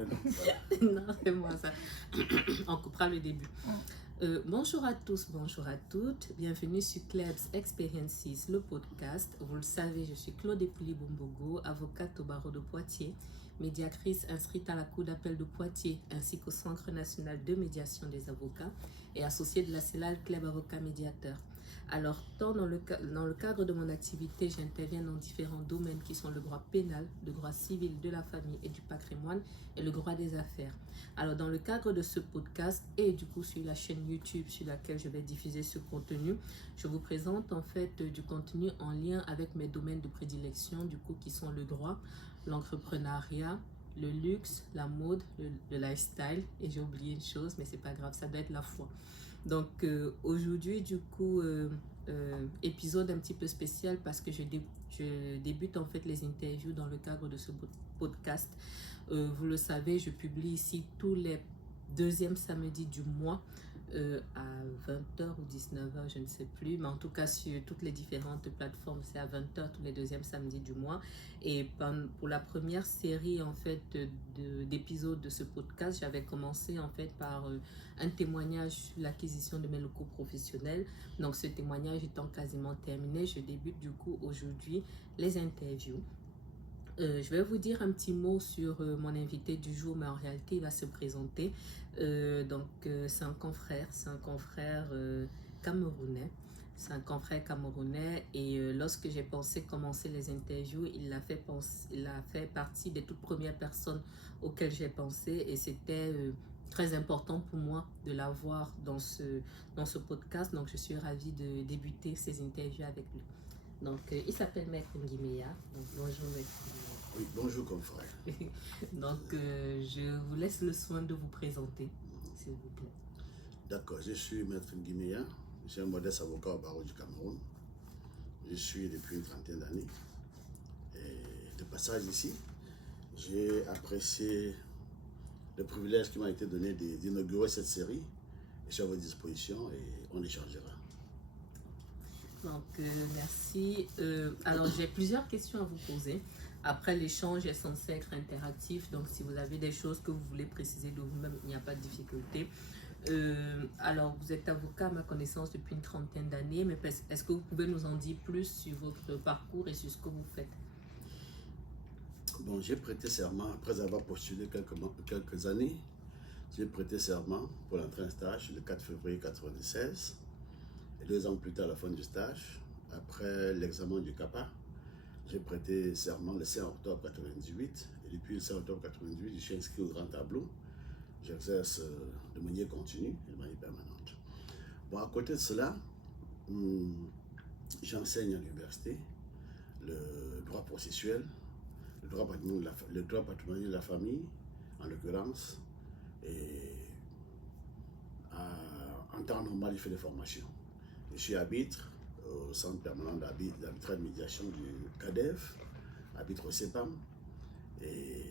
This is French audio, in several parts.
ouais, non, Non, c'est moi ça. On coupera le début. Bonjour à tous, bonjour à toutes. Bienvenue sur Klebs Experiences, le podcast. Vous le savez, je suis Claude Epuli-Bombogo, avocate au barreau de Poitiers, médiatrice inscrite à la Cour d'appel de Poitiers ainsi qu'au Centre national de médiation des avocats et associée de la CELAL Club Avocat Médiateur. Alors, tant dans le cadre de mon activité, j'interviens dans différents domaines qui sont le droit pénal, le droit civil de la famille et du patrimoine et le droit des affaires. Alors, dans le cadre de ce podcast et du coup sur la chaîne YouTube sur laquelle je vais diffuser ce contenu, je vous présente en fait du contenu en lien avec mes domaines de prédilection, du coup qui sont le droit, l'entrepreneuriat, le luxe, la mode, le lifestyle, et j'ai oublié une chose, mais c'est pas grave, ça doit être la foi. Donc aujourd'hui, du coup, épisode un petit peu spécial parce que je débute en fait les interviews dans le cadre de ce podcast. Vous le savez, je publie ici tous les deuxièmes samedis du mois à 20h ou 19h, je ne sais plus, mais en tout cas sur toutes les différentes plateformes, c'est à 20h tous les deuxièmes samedis du mois. Et pour la première série en fait d'épisodes de ce podcast, j'avais commencé en fait par un témoignage sur l'acquisition de mes locaux professionnels. Donc ce témoignage étant quasiment terminé, je débute du coup aujourd'hui les interviews. Je vais vous dire un petit mot sur mon invité du jour, mais en réalité, il va se présenter. C'est un confrère, camerounais. C'est un confrère camerounais et lorsque j'ai pensé commencer les interviews, il a fait partie des toutes premières personnes auxquelles j'ai pensé et c'était très important pour moi de l'avoir dans ce podcast. Donc, je suis ravie de débuter ces interviews avec lui. Donc, il s'appelle Maître Nguimeya. Donc, bonjour Maître Nguimeya. oui, bonjour confrère. Donc, je vous laisse le soin de vous présenter, s'il vous plaît. D'accord, je suis Maître Nguimeya, je suis un modeste avocat au barreau du Cameroun. Je suis depuis une trentaine d'années. Et de passage ici, j'ai apprécié le privilège qui m'a été donné d'inaugurer cette série. Et je suis à votre disposition et on échangera. Donc, merci. Alors, j'ai plusieurs questions à vous poser. Après, l'échange est censé être interactif. Donc, si vous avez des choses que vous voulez préciser de vous-même, il n'y a pas de difficulté. Alors, vous êtes avocat à ma connaissance depuis une trentaine d'années, mais est-ce que vous pouvez nous en dire plus sur votre parcours et sur ce que vous faites? Bon, j'ai prêté serment après avoir postulé quelques années. J'ai prêté serment pour l'entrée en stage le 4 février 1996. Et 2 ans plus tard, à la fin du stage, après l'examen du CAPA, j'ai prêté serment le 5 octobre 1998. Et depuis le 5 octobre 1998, je suis inscrit au grand tableau. J'exerce de manière continue et de manière permanente. Bon, à côté de cela, j'enseigne à l'université le droit processuel, le droit patrimonial de la famille, en l'occurrence, et en temps normal, je fais des formations. Je suis arbitre au centre permanent d'arbitrage de médiation du CADEF, arbitre au CEPAM, et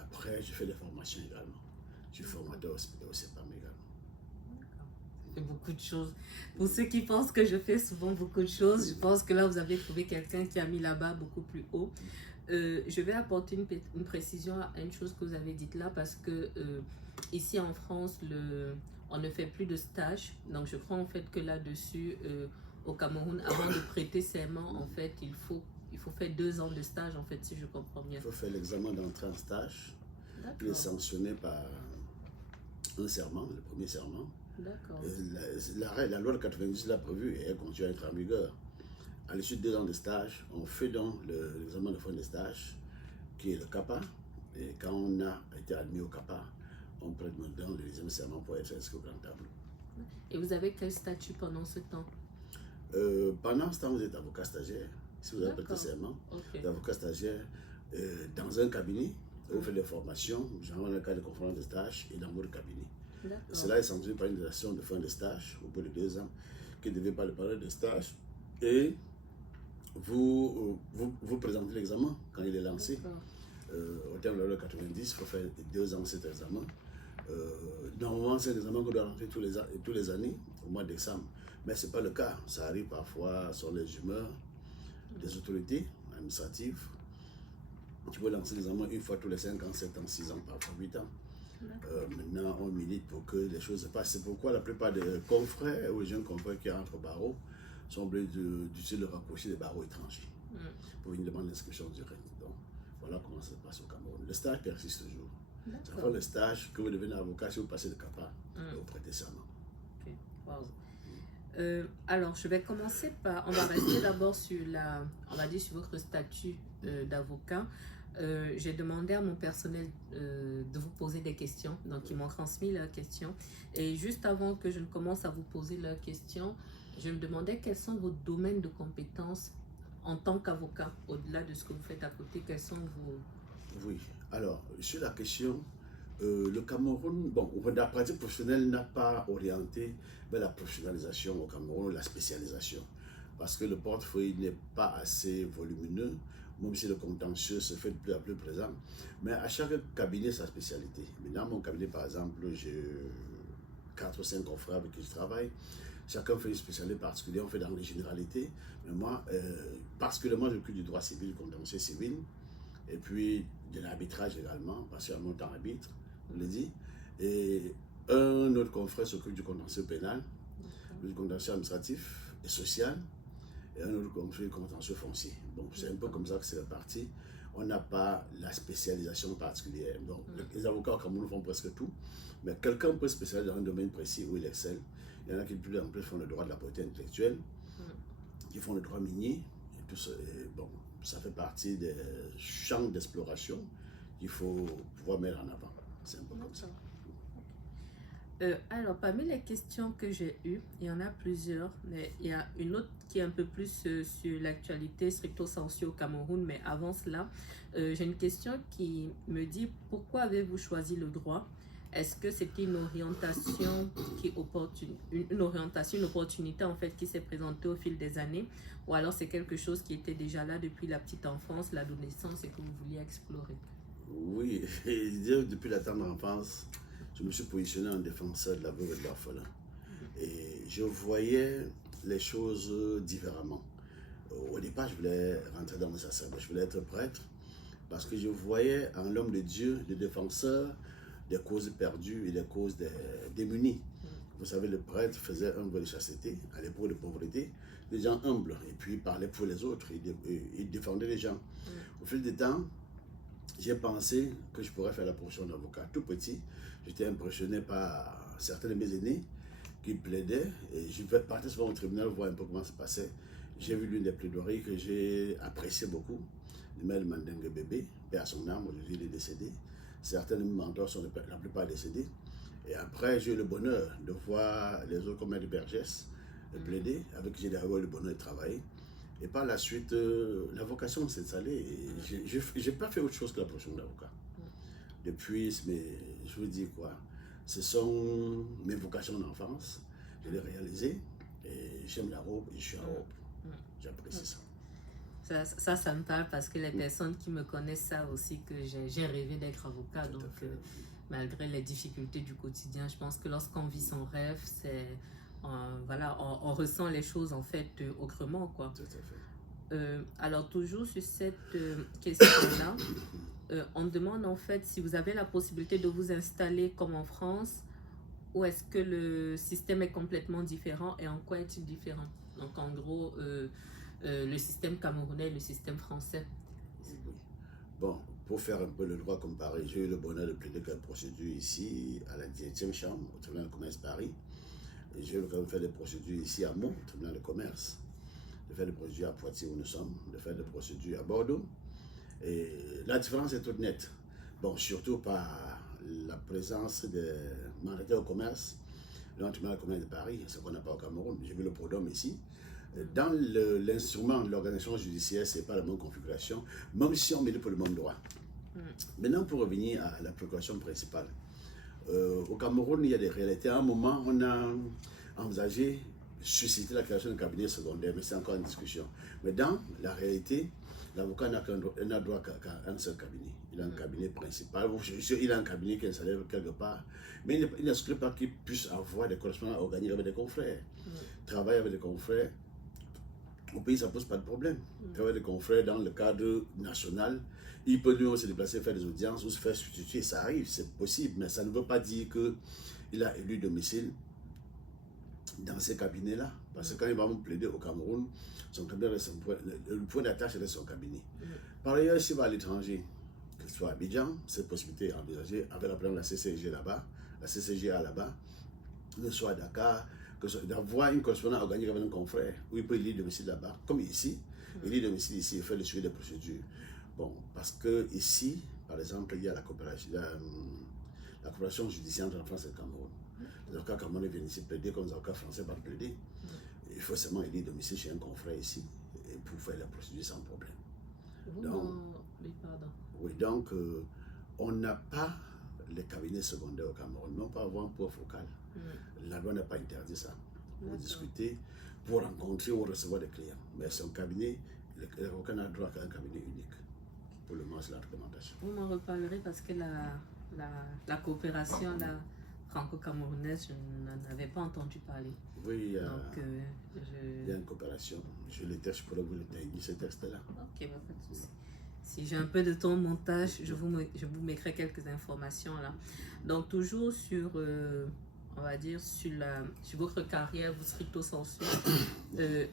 après, je fais des formations également. Je suis formateur au CEPAM également. Je fais beaucoup de choses. Pour ceux qui pensent que je fais souvent beaucoup de choses, je pense que là, vous avez trouvé quelqu'un qui a mis la barre beaucoup plus haut. Je vais apporter une précision à une chose que vous avez dite là, parce que ici en France, on ne fait plus de stage. Donc, je crois en fait que là-dessus, au Cameroun, avant de prêter serment, en fait, il faut faire 2 ans de stage, en fait, si je comprends bien. Il faut faire l'examen d'entrée en stage. Il est sanctionné par un serment, le premier serment. D'accord. La loi de 90 l'a prévu et elle continue à être en vigueur. À l'issue de 2 ans de stage, on fait donc l'examen de fin de stage, qui est le CAPA. Et quand on a été admis au CAPA, on prête maintenant le deuxième serment pour être inscrit au grand tableau. Et vous avez quel statut pendant ce temps? Pendant ce temps, vous êtes avocat stagiaire. Si vous avez prêté serment, vous êtes avocat stagiaire dans un cabinet, vous faites des formations, genre dans le cas de conférence de stage et dans votre cabinet. Et cela est sanctionné par une relation de fin de stage au bout de 2 ans qui devait pas le parler de stage. Et vous présentez l'examen quand il est lancé. Au terme de la loi 90, il faut faire 2 ans cet examen. Normalement, c'est un examen qu'on doit rentrer tous les années, au mois de décembre. Mais ce n'est pas le cas. Ça arrive parfois sur les humeurs des autorités administratives Tu peux lancer l'examen une fois tous les 5 ans, 7 ans, 6 ans, parfois 8 ans. Maintenant, on milite pour que les choses se passent. C'est pourquoi la plupart des confrères ou les jeunes confrères qui entrent au barreau sont obligés d'utiliser le rapprocher des barreaux étrangers pour une demande d'inscription directe. Donc, voilà comment ça se passe au Cameroun. Le stage persiste toujours. Ça fait le stage que vous devenez avocat si vous passez le CAPA et vous prêtez serment. Okay. Wow. Alors, je vais commencer par... On va rester d'abord sur sur votre statut d'avocat. J'ai demandé à mon personnel de vous poser des questions, donc ils m'ont transmis leurs questions. Et juste avant que je ne commence à vous poser leurs questions, je me demandais quels sont vos domaines de compétences en tant qu'avocat, au-delà de ce que vous faites à côté, quels sont vos... Oui, alors, sur la question, le Cameroun, bon, la pratique professionnelle n'a pas orienté vers la professionnalisation au Cameroun, la spécialisation, parce que le portefeuille n'est pas assez volumineux, même si le contentieux se fait de plus en plus présent, mais à chaque cabinet, sa spécialité. Dans mon cabinet, par exemple, j'ai 4 ou 5 confrères avec qui je travaille. Chacun fait une spécialité particulière, on fait dans les généralités. Mais moi, particulièrement, je m'occupe du droit civil, du contentieux civil, et puis de l'arbitrage également, parce que mon temps arbitre, on l'a dit. Et un autre confrère s'occupe du contentieux pénal, du contentieux administratif et social, et un autre confrère du contentieux foncier. Bon, c'est un peu comme ça que c'est réparti. On n'a pas la spécialisation particulière. Donc, les avocats au Cameroun font presque tout, mais quelqu'un peut se spécialiser dans un domaine précis où il excelle. Il y en a qui de plus en plus font le droit de la propriété intellectuelle, qui font le droit minier, et tout ça. Et bon, ça fait partie des champs d'exploration qu'il faut pouvoir mettre en avant. C'est un peu comme ça. Alors, parmi les questions que j'ai eues, il y en a plusieurs, mais il y a une autre qui est un peu plus sur l'actualité stricto sensu au Cameroun, mais avant cela, j'ai une question qui me dit pourquoi avez-vous choisi le droit? Est-ce que c'était une orientation une opportunité en fait qui s'est présentée au fil des années, ou alors c'est quelque chose qui était déjà là depuis la petite enfance, l'adolescence et que vous vouliez explorer? Oui, depuis la tendre enfance, je me suis positionné en défenseur de la veuve et de l'orphelin. Et je voyais les choses différemment. Au départ, je voulais rentrer dans le sacerdoce, je voulais être prêtre, parce que je voyais en l'homme de Dieu le défenseur des causes perdues et des causes des démunis. Vous savez, le prêtre faisait un voeu de chasteté à l'époque de pauvreté, des gens humbles, et puis il parlait pour les autres, il défendait les gens. Au fil du temps, j'ai pensé que je pourrais faire la profession d'avocat. Tout petit, j'étais impressionné par certains de mes aînés qui plaidaient, et je partais souvent au tribunal voir un peu comment ça passait. J'ai vu l'une des plaidoiries que j'ai apprécié beaucoup, le maire de Mandengue Bébé, paix à son âme, aujourd'hui il est décédé. Certains de mes mentors sont la plupart décédés. Et après, j'ai eu le bonheur de voir les autres comme Maître Bergès plaider, avec qui j'ai eu le bonheur de travailler. Et par la suite, la vocation s'est installée. Je n'ai pas fait autre chose que la profession d'avocat. Depuis, mais je vous dis quoi, ce sont mes vocations d'enfance. Je les ai réalisées. Et j'aime la robe et je suis en robe. J'apprécie ça. Ça me parle parce que les personnes qui me connaissent savent aussi que j'ai rêvé d'être avocat. Donc, malgré les difficultés du quotidien, je pense que lorsqu'on vit son rêve, c'est... voilà, on ressent les choses en fait autrement, quoi. Tout à fait. Alors toujours sur cette question-là, on demande en fait si vous avez la possibilité de vous installer comme en France, ou est-ce que le système est complètement différent et en quoi est-il différent? Donc en gros, le système camerounais et le système français. Oui. Bon, pour faire un peu le droit comparé, j'ai eu le bonheur de plaider la procédure ici à la 17e chambre, au tribunal de commerce Paris. Et j'ai eu l'occasion de faire des procédures ici à Meaux, au tribunal de commerce, de faire des procédures à Poitiers où nous sommes, de faire des procédures à Bordeaux. Et la différence est toute nette. Bon, surtout par la présence des mandataires au commerce, dans le tribunal de commerce de Paris, ce qu'on n'a pas au Cameroun. J'ai vu le prodome ici. Dans l'instrument de l'organisation judiciaire, ce n'est pas la même configuration, même si on met pour le même droit. Maintenant, pour revenir à la préoccupation principale, au Cameroun, il y a des réalités. À un moment, on a envisagé susciter la création d'un cabinet secondaire, mais c'est encore une discussion. Mais dans la réalité, l'avocat n'a droit qu'à un seul cabinet. Il a un cabinet principal, il a un cabinet qui est installé quelque part, mais il n'exclut pas qu'il puisse avoir des correspondances organiques avec des confrères. Travailler avec des confrères, au pays, ça ne pose pas de problème. Travailler avec des confrères dans le cadre national, Il peut lui se déplacer, faire des audiences ou se faire substituer, ça arrive, c'est possible, mais ça ne veut pas dire qu'il a élu domicile dans ces cabinets-là. Parce que quand il va plaider au Cameroun, son cabinet reste le point d'attache reste son cabinet. Par ailleurs, s'il va à l'étranger, que ce soit à Abidjan, cette possibilité est envisagée avec la CCG là-bas, la CCGA là-bas, que ce soit à Dakar, d'avoir une correspondance organique avec un confrère, où il peut lire domicile là-bas, comme ici. Il lit domicile ici, il fait le suivi des procédures. Bon, parce que ici, par exemple, il y a la coopération judiciaire entre la France et le Cameroun. Les avocats camerounais viennent ici plaider comme les avocats français vont plaider. Il faut seulement lire domicile chez un confrère ici pour faire la procédure sans problème. Donc, on n'a pas les cabinets secondaires au Cameroun, mais on peut avoir un point focal. La loi n'a pas interdit ça. Pour discuter, pour rencontrer ou recevoir des clients. Mais son cabinet, l'avocat n'a droit qu'à un cabinet unique. Pour le moment, c'est la recommandation. Vous m'en reparlerez parce que la coopération franco-camerounaise, je n'en avais pas entendu parler. Oui, il y a une coopération. Je pourrais vous le dire, ce texte-là. Ok, pas de souci. Si j'ai un peu de temps au montage, je vous mettrai quelques informations là. Donc, toujours sur, on va dire, sur votre carrière, vous stricto sensu.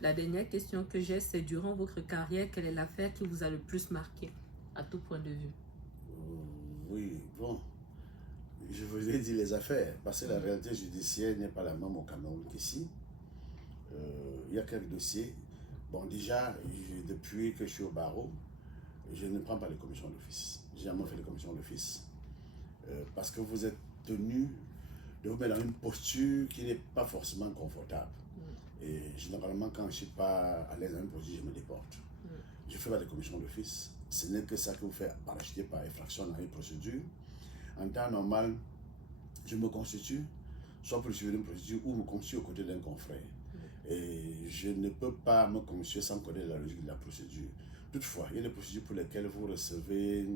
La dernière question que j'ai, c'est durant votre carrière, quelle est l'affaire qui vous a le plus marqué, à tout point de vue? Oui, bon. Je vous ai dit les affaires, parce que la réalité judiciaire n'est pas la même au Cameroun qu'ici. Il y a quelques dossiers. Bon, déjà, depuis que je suis au barreau, je ne prends pas les commissions d'office. J'ai jamais fait les commissions d'office. Parce que vous êtes tenu de vous mettre dans une posture qui n'est pas forcément confortable. Et généralement, quand je ne suis pas à l'aise dans une posture, je me déporte. Je ne fais pas de commissions d'office. Ce n'est que ça que vous faites parachuter par infraction dans une procédure. En temps normal, je me constitue, soit pour le suivi d'une procédure, ou me constitue aux côtés d'un confrère. Et je ne peux pas me constituer sans connaître la logique de la procédure. Toutefois, il y a des procédures pour lesquelles vous recevez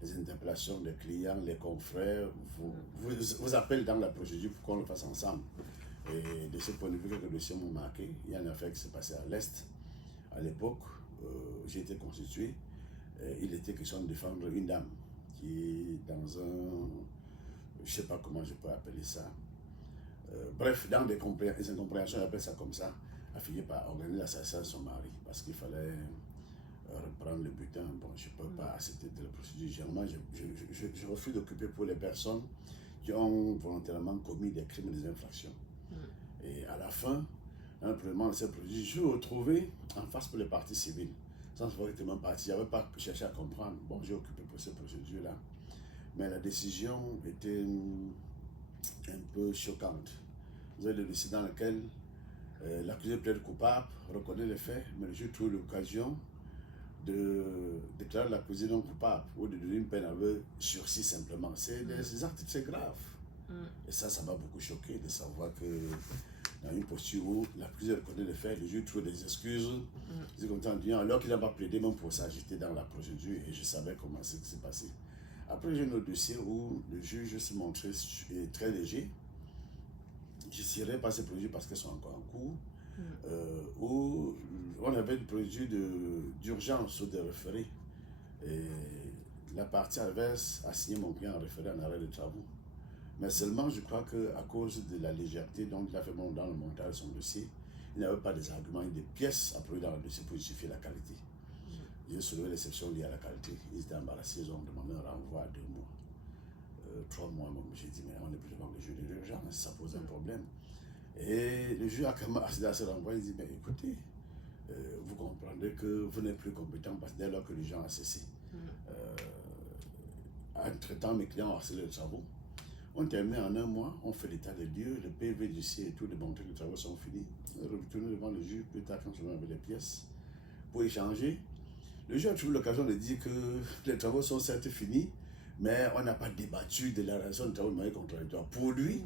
les interpellations des clients, les confrères, vous appellent dans la procédure pour qu'on le fasse ensemble. Et de ce point de vue, quelques dossiers m'ont marqué. Il y a une affaire qui s'est passée à l'Est. À l'époque, j'ai été constitué. Il était question de défendre une dame qui est dans un, je ne sais pas comment je peux appeler ça, bref, dans des incompréhensions, on appelle ça comme ça, a fini par organiser l'assassinat de son mari, parce qu'il fallait reprendre le butin. Bon, je ne peux pas accepter de la procédure. Généralement, je refuse d'occuper pour les personnes qui ont volontairement commis des crimes et des infractions. Et à la fin, dans le premier de cette procédure, je suis retrouvé en face pour les parties civiles. Sans savoir que j'étais même parti, je n'avais pas cherché à comprendre. Bon, j'ai occupé pour cette procédure-là. Mais la décision était un peu choquante. Vous avez le dossier dans lequel l'accusé plaide coupable, reconnaît les faits, mais le juge trouve l'occasion de déclarer l'accusé non coupable ou de donner une peine avec sursis simplement. C'est des actes très graves. Et ça m'a beaucoup choqué de savoir que dans une posture où l'accusé reconnaît les faits, le juge trouve des excuses, alors qu'il n'a pas plaidé même pour s'agiter dans la procédure, et je savais comment c'est qui s'est passé. Après, j'ai un autre dossier où le juge s'est montré très léger. Je ne serais pas ces procédures parce qu'elles sont encore en cours, où on avait une procédure d'urgence ou de référé. Et la partie adverse a signé mon client en référé en arrêt de travaux. Mais seulement, je crois qu'à cause de la légèreté dont il a fait dans le montage de son dossier, il n'avait pas des arguments et des pièces à produire dans le dossier pour justifier la qualité. J'ai soulevé l'exception liée à la qualité. Ils étaient embarrassés, ils ont demandé un renvoi à 2 mois. 3 mois, j'ai dit, mais on est plus devant le juge de l'urgence, ça pose un problème. Et le juge a quand même accédé à ce renvoi, il dit, mais écoutez, vous comprendrez que vous n'êtes plus compétent parce que dès lors que les gens ont cessé. Entre-temps, mes clients ont accéléré les travaux. On termine en 1 mois, on fait l'état des lieux, le PV du dossier et tout, démontré que les travaux sont finis. On est retourné devant le juge, plus tard quand je avait les pièces, pour échanger. Le juge a trouvé l'occasion de dire que les travaux sont certes finis, mais on n'a pas débattu de la raison de travaux de manière contradictoire. Pour lui,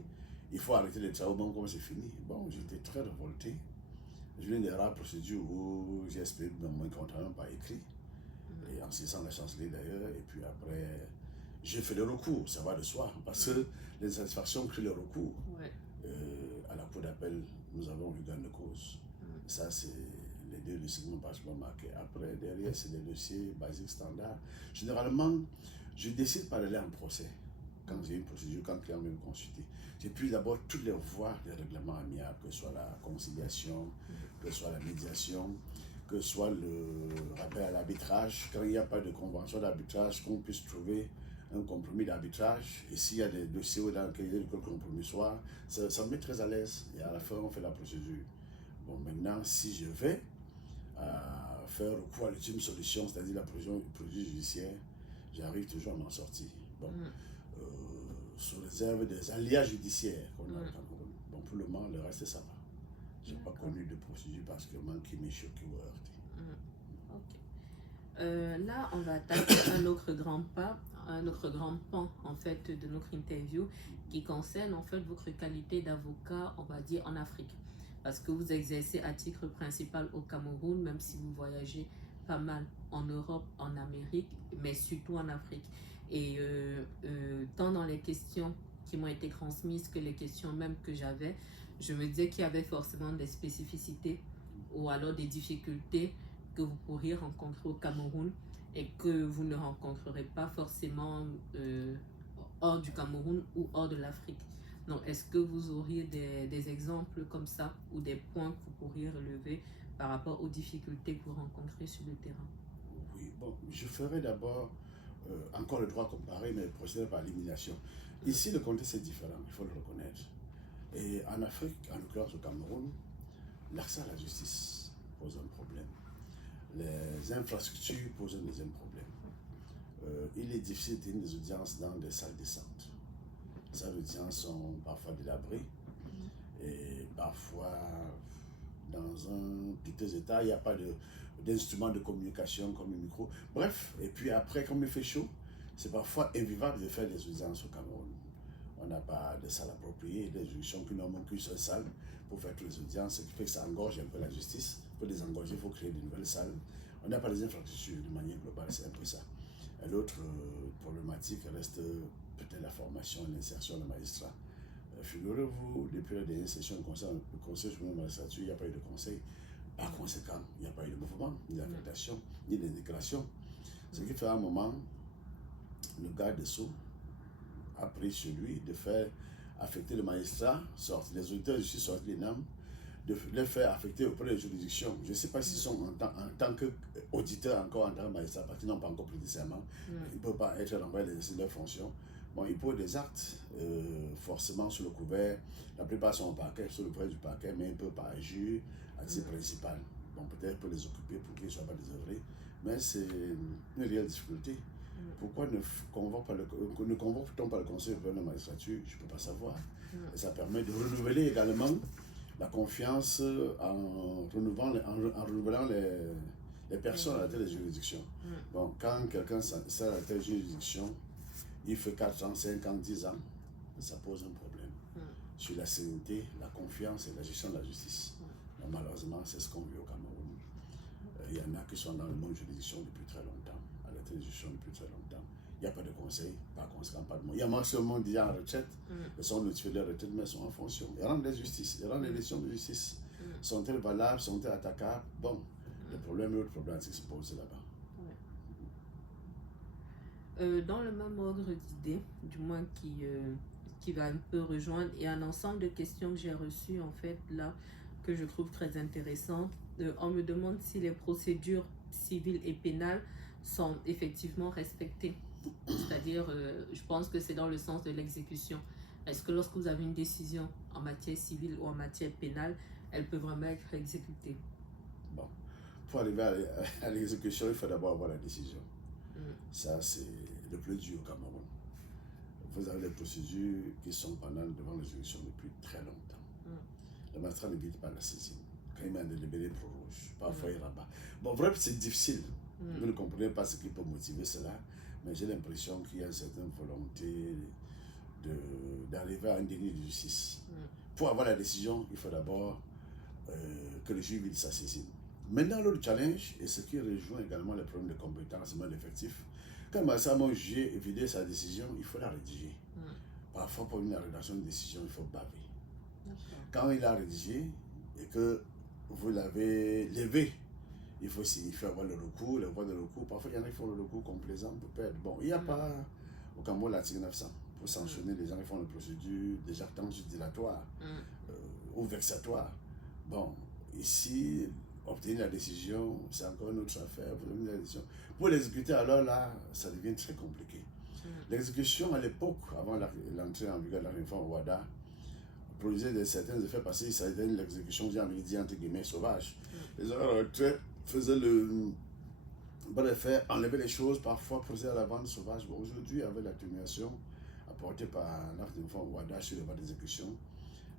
il faut arrêter les travaux, bon, comme c'est fini. Bon, j'étais très révolté. J'ai eu une rares procédure où j'ai espéré que mon contrat par écrit, et en saisissant la chancellerie d'ailleurs, et puis après, j'ai fait le recours, ça va de soi, parce que les insatisfactions créent le recours. À la cour d'appel, nous avons eu gain de cause. Ça, c'est les deux dossiers partiellement marqués. Après, derrière, c'est des dossiers basiques standards. Généralement, je décide pas d'aller en procès quand j'ai une procédure, quand le client veut me consulter. J'épuise d'abord toutes les voies des règlements amiables, que ce soit la conciliation, que ce soit la médiation, que ce soit le rappel à l'arbitrage. Quand il n'y a pas de convention d'arbitrage, qu'on puisse trouver un compromis d'arbitrage. Et s'il y a des dossiers dans lesquels il y a le compromis soit, ça me met très à l'aise. Et à la fin, on fait la procédure. Bon, maintenant, si je vais faire recours à l'ultime solution, c'est-à-dire la procédure judiciaire, j'arrive toujours à m'en sortir. Bon, sous réserve des alliages judiciaires qu'on a au Cameroun. Bon, pour le moment, le reste, ça va. Je n'ai pas connu de procédure particulièrement qui m'ait choqué ou heurté. Là, on va attaquer un autre grand pan en fait de notre interview qui concerne en fait votre qualité d'avocat, on va dire en Afrique, parce que vous exercez à titre principal au Cameroun, même si vous voyagez pas mal en Europe, en Amérique, mais surtout en Afrique. Et tant dans les questions qui m'ont été transmises que les questions même que j'avais, je me disais qu'il y avait forcément des spécificités ou alors des difficultés que vous pourriez rencontrer au Cameroun et que vous ne rencontrerez pas forcément hors du Cameroun ou hors de l'Afrique. Donc, est-ce que vous auriez des exemples comme ça ou des points que vous pourriez relever par rapport aux difficultés que vous rencontrez sur le terrain? Oui, bon, je ferai d'abord encore le droit comparé, mais procéder par élimination. Ici, le contexte est différent, il faut le reconnaître. Et en Afrique, en l'occurrence au Cameroun, l'accès à la justice pose un problème. Les infrastructures posent un deuxième problème. Il est difficile de tenir des audiences dans des salles décentes. Les salles d'audience sont parfois délabrées et parfois dans un piteux état, il n'y a pas d'instruments de communication comme le micro. Bref, et puis après, comme il fait chaud, c'est parfois invivable de faire des audiences au Cameroun. On n'a pas de salle appropriée, des juridictions qui n'ont qu'une seule salle pour faire toutes les audiences, ce qui fait que ça engorge un peu la justice. Pour les engorger, il faut créer de nouvelles salles. On n'a pas les infrastructures de manière globale, c'est un peu ça. L'autre problématique reste peut-être la formation et l'insertion des magistrats. Figurez-vous, depuis la dernière session du conseil supérieur de la magistrature, il n'y a pas eu de conseil. Par conséquent, il n'y a pas eu de mouvement, ni d'affectation, ni d'intégration. Ce qui fait à un moment, le garde des Sceaux a pris sur lui de faire affecter les magistrats, les auditeurs de justice sortis des NAM, de les faire affecter auprès des juridictions. Je ne sais pas s'ils sont en tant qu'auditeurs encore en tant que magistrats, parce qu'ils n'ont pas encore pris de serment. Ils ne peuvent pas être renvoyés d'exercer leurs fonctions. Bon, ils posent des actes forcément sous le couvert. La plupart sont au parquet, sous le couvert du parquet, mais ils ne peuvent pas agir à titre principal. Bon, peut-être pour les occuper pour qu'ils ne soient pas désœuvrés, mais c'est une réelle difficulté. Pourquoi ne convoque-t-on pas le conseil de la magistrature? Je ne peux pas savoir. Et ça permet de renouveler également la confiance en renouvelant les personnes à la tête des juridictions. Bon, quand quelqu'un sert à la tête des juridictions, il fait 4 ans, 5 ans, 10 ans, ça pose un problème sur la sérénité, la confiance et la gestion de la justice. Donc, malheureusement, c'est ce qu'on vit au Cameroun. Il y en a qui sont dans le monde de juridiction depuis très longtemps, à la tête des juridictions depuis très longtemps. Il n'y a pas de conseil, par conséquent, pas de mots. Il y a maximum déjà en retraite, ils sont notifiés de leur retraite, mais ils sont en fonction. Ils rendent des justices, ils rendent des décisions de justice. Sont-elles valables, sont-elles attaquables? Bon, le problème, l'autre problématique se pose là-bas. Dans le même ordre d'idée, du moins qui va un peu rejoindre, et un ensemble de questions que j'ai reçues en fait là, que je trouve très intéressantes. On me demande si les procédures civiles et pénales sont effectivement respectées. C'est-à-dire, je pense que c'est dans le sens de l'exécution. Est-ce que lorsque vous avez une décision en matière civile ou en matière pénale, elle peut vraiment être exécutée? Bon, pour arriver à l'exécution, il faut d'abord avoir la décision. Ça, c'est le plus dur au Cameroun. Vous avez des procédures qui sont pendant devant les juridictions depuis très longtemps. Le magistrat n'évite pas la saisine. Quand il met un délibéré proroge, parfois il rabat. Bon, vraiment, c'est difficile. Vous ne comprenez pas ce qui peut motiver cela, mais j'ai l'impression qu'il y a une certaine volonté d'arriver à un déni de justice. Pour avoir la décision, il faut d'abord que le juge vide sa saisine. Maintenant, l'autre challenge, et ce qui rejoint également les problèmes de compétences, mais d'effectifs, quand le magistrat a jugé et vidé sa décision, il faut la rédiger. Parfois, pour une rédaction de décision, il faut baver. Quand il a rédigé et que vous l'avez levé il faut avoir le recours, les voies de recours. Parfois, il y en a qui font le recours complaisant pour perdre. Bon, il n'y a pas au Cameroun l'article 900 pour sanctionner les gens qui font la procédure des actes dilatoires ou vexatoires. Bon, ici, obtenir la décision, c'est encore une autre affaire. Pour l'exécuter, alors là, ça devient très compliqué. L'exécution, à l'époque, avant l'entrée en vigueur de la réforme Ouada, produisait certains effets parce que c'était l'exécution, j'ai entre guillemets, sauvage. Les gens faisaient le bon effet, enlever les choses, parfois procéder à la vente sauvage. Bon, aujourd'hui, avec l'atténuation apportée par l'acte de réforme Ouada sur les voies d'exécution,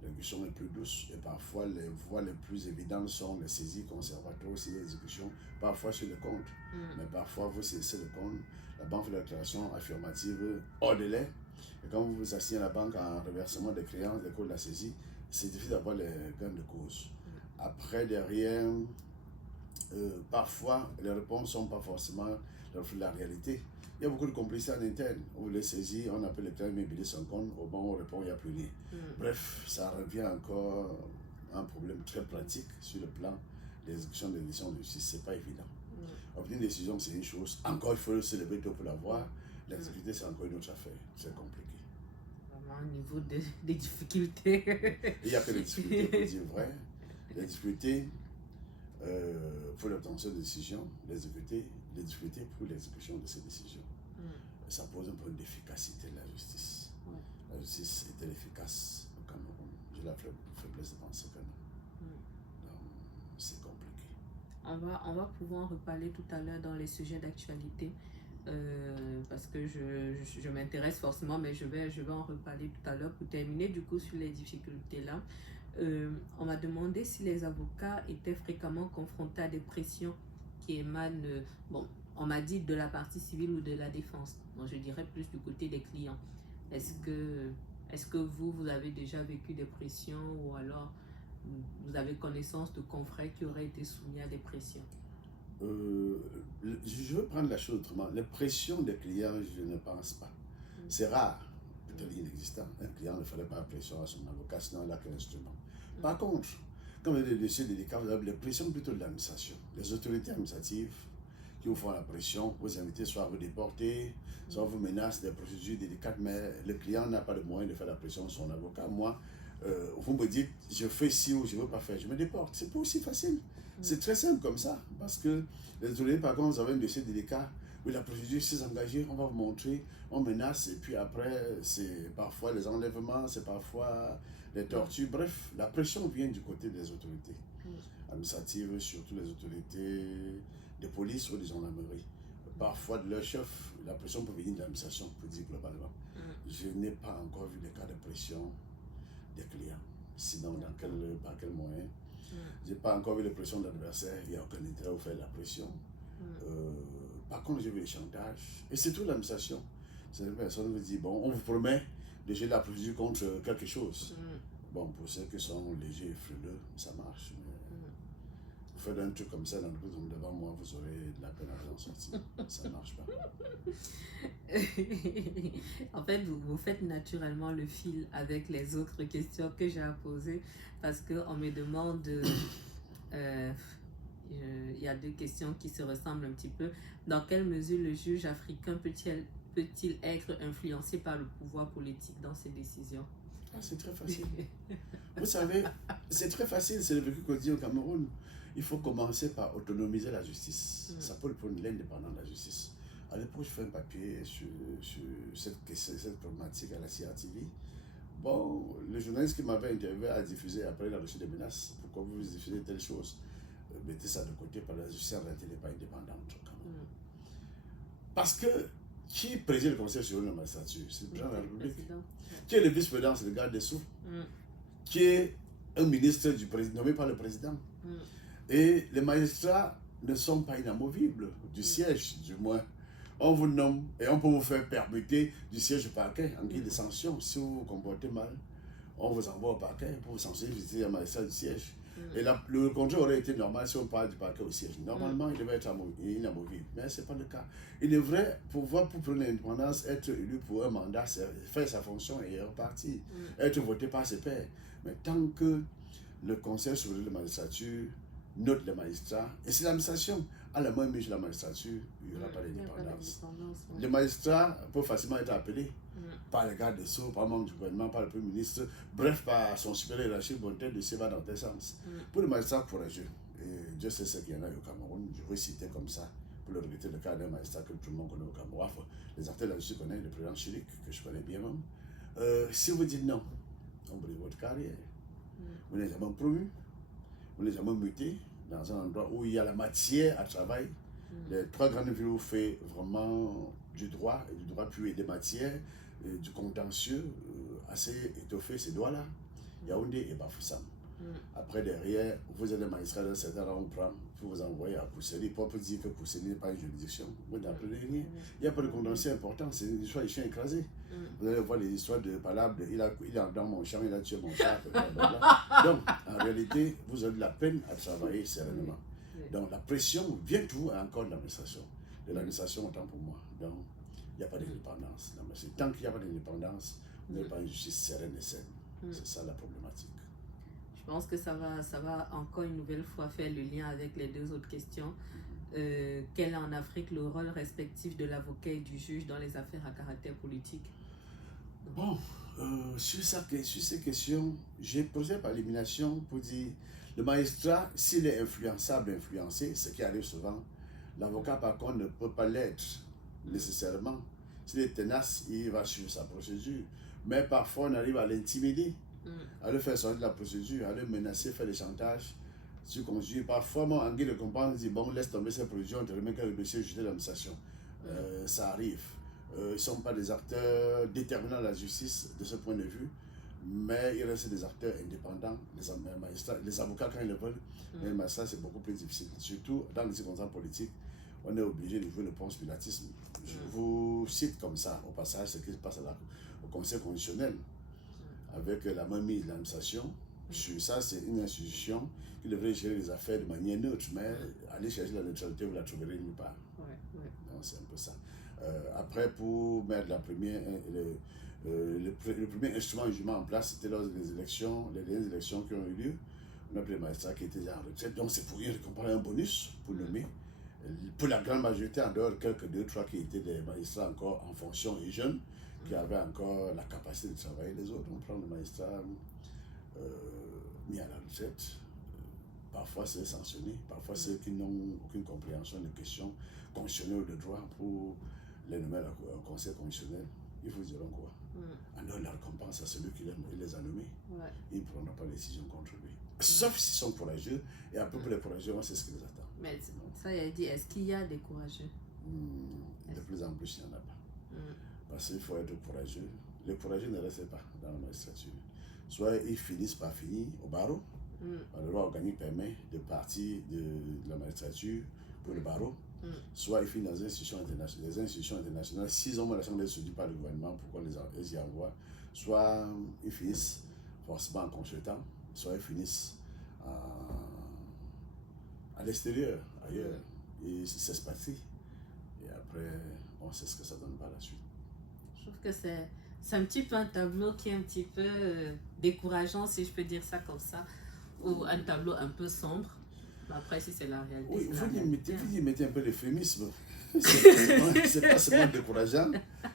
l'exécution est plus douce et parfois les voies les plus évidentes sont les saisies conservatoires, aussi l'exécution, parfois sur le compte. Mais parfois vous saisissez le compte, la banque fait la déclaration affirmative hors délai. Et quand vous vous assignez à la banque en reversement des créances, des coûts de la saisie, c'est difficile d'avoir les gains de cause. Après, derrière, parfois les réponses ne sont pas forcément la réalité. Il y a beaucoup de complicité en interne. On les saisit, on appelle les clients immobiliers sans compte, au banc on répond, il n'y a plus rien. Bref, ça revient encore à un problème très pratique sur le plan de l'exécution des décisions de justice. Ce n'est pas évident. Obtenir une décision, c'est une chose. Encore, il faut se lever tôt pour l'avoir. L'exécuter, c'est encore une autre affaire. C'est compliqué. Vraiment, au niveau des difficultés. Il n'y a que des difficultés, pour dire vrai. Les difficultés pour l'obtention de décisions, les difficultés pour l'exécution de ces décisions. Ça pose un problème d'efficacité de la justice. La justice est-elle efficace au Cameroun? J'ai la faiblesse de penser que non. Donc, c'est compliqué. On va pouvoir en reparler tout à l'heure dans les sujets d'actualité. Parce que je m'intéresse forcément, mais je vais en reparler tout à l'heure. Pour terminer du coup sur les difficultés là, on m'a demandé si les avocats étaient fréquemment confrontés à des pressions qui émanent, bon, on m'a dit de la partie civile ou de la défense. Bon, je dirais plus du côté des clients. Est-ce que vous avez déjà vécu des pressions ou alors vous avez connaissance de confrères qui auraient été soumis à des pressions? Je veux prendre la chose autrement. Les pressions des clients, je ne pense pas. C'est rare, peut-être inexistant. Un client ne ferait pas pression à son avocat, sinon il n'a qu'un instrument. Par contre, comme il y a des dossiers délicats, vous avez les pressions plutôt de l'administration. Les autorités administratives qui vous font la pression, vous invitez soit à vous déporter, soit vous menacent des procédures délicates, mais le client n'a pas le moyen de faire la pression à son avocat. Moi, vous me dites, je fais ci ou je ne veux pas faire, je me déporte. C'est pas aussi facile. C'est très simple comme ça, parce que les autorités, par contre, vous avez un dossier délicat, où la procédure s'est engagée, on va vous montrer, on menace, et puis après, c'est parfois les enlèvements, c'est parfois les tortures. Bref, la pression vient du côté des autorités administratives, surtout les autorités de police ou de gendarmerie. Parfois, de leur chef, la pression peut venir de l'administration, pour dire globalement. Je n'ai pas encore vu des cas de pression des clients. Sinon, par quel moyen? Je n'ai pas encore vu la pression de l'adversaire, il n'y a aucun intérêt à faire la pression. Par contre, j'ai vu les chantages, et c'est tout l'administration. C'est une personne qui dit, bon, on vous promet de gérer la procédure contre quelque chose. Bon, pour ceux qui sont légers et frileux, ça marche. Mais vous faites un truc comme ça dans le groupe devant moi, vous aurez de la peine à en sortir. Ça ne marche pas. En fait, vous faites naturellement le fil avec les autres questions que j'ai à poser parce qu'on me demande, il y a deux questions qui se ressemblent un petit peu. Dans quelle mesure le juge africain peut-il être influencé par le pouvoir politique dans ses décisions? C'est très facile. Vous savez, c'est très facile, c'est le vécu quotidien au Cameroun. Il faut commencer par autonomiser la justice. Ça peut prendre l'indépendance de la justice. À l'époque, je fais un papier sur cette problématique à la CRTV. Bon, le journaliste qui m'avait interviewé a diffusé, après il a reçu des menaces. Pourquoi vous diffusez telle chose? Mettez ça de côté, parce que la justice en réalité n'est pas indépendante. Parce que qui préside le Conseil supérieur de la magistrature? C'est le président de la République. Qui est le vice-président? C'est le garde des Sceaux. Qui est un ministre nommé par le président. Et les magistrats ne sont pas inamovibles, du siège du moins. On vous nomme et on peut vous faire permuter du siège du parquet en guise de sanction. Si vous vous comportez mal, on vous envoie au parquet pour vous sanctionner, visiter un magistrat du siège. Et le contrôle aurait été normal si on parle du parquet au siège. Normalement, il devait être inamovible, mais ce n'est pas le cas. Il devrait pouvoir, pour prendre l'indépendance, être élu pour un mandat, faire sa fonction et repartir, être voté par ses pairs. Mais tant que le Conseil supérieur de la magistrature note les magistrats. Et si l'administration a la main mise sur la magistrature, il n'y aura pas d'indépendance. Les magistrats peuvent facilement être appelés par les gardes des Sceaux, par le membre du gouvernement, par le Premier ministre, bref, par son supérieur hiérarchique, bon, tel dossier va dans tel sens. Pour les magistrats courageux, et Dieu sait ce qu'il y en a au Cameroun, je vais citer comme ça, pour le regretter le cas d'un magistrat que tout le monde connaît au Cameroun, les acteurs de la justice connaissent, le président Chiric, que je connais bien même. Si vous dites non, on brise votre carrière. Vous n'êtes jamais promu, vous n'êtes jamais muté dans un endroit où il y a la matière à travail. Les 3 grandes villes où fait vraiment du droit, et du droit pur et des matières, et du contentieux assez étoffé, ces doigts-là, Yaoundé et Bafoussam. Après, derrière, vous êtes des magistrats d'un certain rang, on prend pour vous envoyer à Pousseli, pour dire que Pousseli n'est pas une juridiction. Vous n'apprenez rien. Il n'y a pas de contentieux important, c'est une histoire de chien écrasé. Vous allez voir les histoires de palables, il est dans mon champ, il a tué mon chat. Donc, en réalité, vous avez de la peine à travailler sereinement. Donc, la pression vient toujours encore de l'administration. De l'administration, autant pour moi. Donc, il n'y a pas d'indépendance. Tant qu'il n'y a pas d'indépendance, vous n'avez pas une justice sereine et saine. C'est ça la problématique. Je pense que ça va encore une nouvelle fois faire le lien avec les 2 autres questions. Quel est en Afrique le rôle respectif de l'avocat et du juge dans les affaires à caractère politique? Bon, sur ces questions, j'ai posé par élimination pour dire le magistrat, s'il est influençable, influencé, ce qui arrive souvent, l'avocat par contre ne peut pas l'être nécessairement. S'il est tenace, il va suivre sa procédure. Mais parfois, on arrive à l'intimider, à le faire sortir de la procédure, à le menacer, faire des chantages sur conduire. Parfois, moi, en guise de comprendre, on dit bon, laisse tomber cette procédure, on te remet qu'un dossier juge de l'administration. Ça arrive. Ils ne sont pas des acteurs déterminants de la justice de ce point de vue, mais ils restent des acteurs indépendants, les magistrats, les avocats quand ils le veulent, mais les magistrats c'est beaucoup plus difficile. Surtout dans les circonstances politiques, on est obligé de jouer le Ponce Pilatisme. Je vous cite comme ça, au passage, ce qui se passe au Conseil constitutionnel, avec la main mise de l'administration. Sur ça, c'est une institution qui devrait gérer les affaires de manière neutre, mais aller chercher la neutralité, vous la trouverez nulle part. Donc c'est un peu ça. Après, pour mettre le premier instrument de jugement en place, c'était lors des élections, les dernières élections qui ont eu lieu. On a pris les magistrats qui étaient déjà en retraite, donc c'est pour y récompenser un bonus pour nommer. Pour la grande majorité, en dehors de quelques 2-3 qui étaient des magistrats encore en fonction et jeunes, qui avaient encore la capacité de travailler. Les autres, on prend les magistrats mis à la retraite. Parfois, c'est sanctionné. Parfois, ceux qui n'ont aucune compréhension des questions constitutionnelles ou de droit pour les nommer au Conseil constitutionnel, ils vous diront quoi? En dehors de la récompense à celui qui les a nommés, ils ne prendront pas de décision contre lui. Sauf s'ils sont courageux, et après pour les courageux, on sait ce qui les attend. Mais ça, il a dit, est-ce qu'il y a des courageux? De plus en plus, il n'y en a pas. Parce qu'il faut être courageux. Les courageux ne restent pas dans la magistrature. Soit ils finissent par finir au barreau, la loi organique permet de partir de la magistrature pour le barreau, soit ils finissent dans les institutions internationales, s'ils ont la chance d'être soutenus par le gouvernement, pourquoi les y envoient, soit ils finissent forcément en consultant, soit ils finissent à l'extérieur, ailleurs, et s'expatrient. Et après, on sait ce que ça donne par la suite. Je trouve que c'est un petit peu un tableau qui est un petit peu décourageant, si je peux dire ça comme ça, ou un tableau un peu sombre. Après, si c'est la réalité. Oui, vous y mettez un peu d'euphémisme. C'est pas seulement décourageant,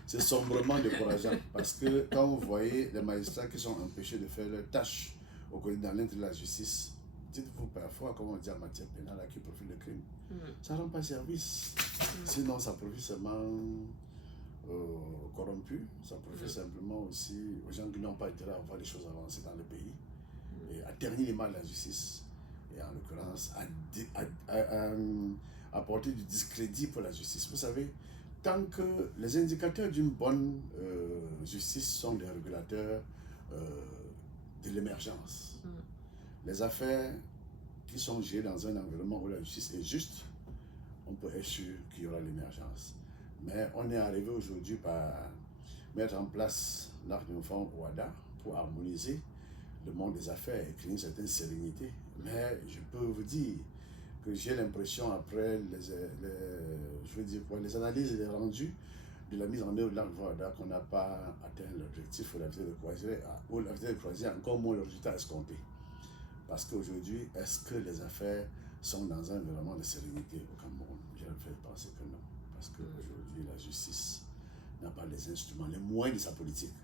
c'est sombrement décourageant. Parce que quand vous voyez les magistrats qui sont empêchés de faire leur tâche dans l'intérêt de la justice, dites-vous parfois, comme on dit en matière pénale, à qui profite le crime. Ça ne rend pas service. Sinon, ça profite seulement corrompus, ça profite simplement aussi aux gens qui n'ont pas intérêt à voir les choses avancer dans le pays et à ternir l'image de la justice. Et en l'occurrence, à apporter du discrédit pour la justice. Vous savez, tant que les indicateurs d'une bonne justice sont des régulateurs de l'émergence, les affaires qui sont gérées dans un environnement où la justice est juste, on peut être sûr qu'il y aura l'émergence. Mais on est arrivé aujourd'hui par mettre en place l'acte d'une forme OADA pour harmoniser le monde des affaires et créer une certaine sérénité. Mais je peux vous dire que j'ai l'impression, après les analyses et les rendus de la mise en œuvre de l'acte OADA, qu'on n'a pas atteint l'objectif ou la vitesse de croisière, encore moins le résultat escompté. Parce qu'aujourd'hui, est-ce que les affaires sont dans un environnement de sérénité au Cameroun. Je leur fais penser que non, parce qu'aujourd'hui, la justice n'a pas les instruments, les moyens de sa politique.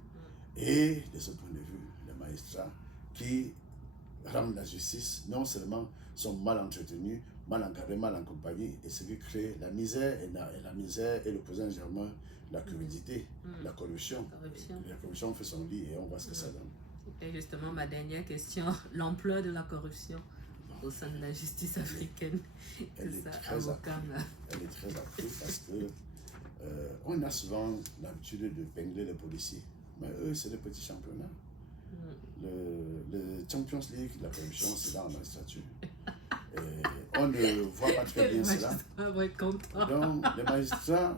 Et de ce point de vue, les magistrats qui rendent la justice, non seulement sont mal entretenus, mal encadrés, mal accompagnés, et ce qui crée la misère, et la misère est le cousin germain, la cupidité, la corruption. La corruption fait son lit et on voit ce que ça donne. C'était justement ma dernière question, l'ampleur de la corruption au sein de la justice africaine. Elle est très accrue parce que on a souvent l'habitude de pingler les policiers, mais eux, c'est des petits championnats. Le Champions League, la corruption, c'est dans la magistrature. Et on ne voit pas très bien cela. Donc, les magistrats,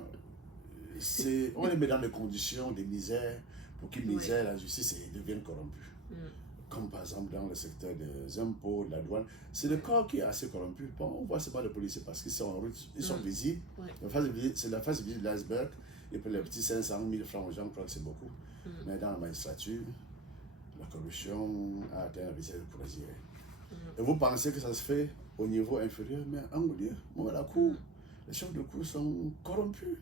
on les met dans des conditions de misère pour qu'ils misèrent la justice et deviennent corrompus. Comme par exemple dans le secteur des impôts, de la douane, c'est le corps qui est assez corrompu. Bon, on voit c'est pas les policiers parce qu'ils sont en route, ils sont visibles. C'est la face visible de l'iceberg. Et puis les petits 500 000 francs aux gens, je crois que c'est beaucoup. Mais dans la magistrature, la corruption a atteint la vitesse de croisière. Et vous pensez que ça se fait au niveau inférieur, mais en Angoulien, moi, la cour, les chefs de cour sont corrompus.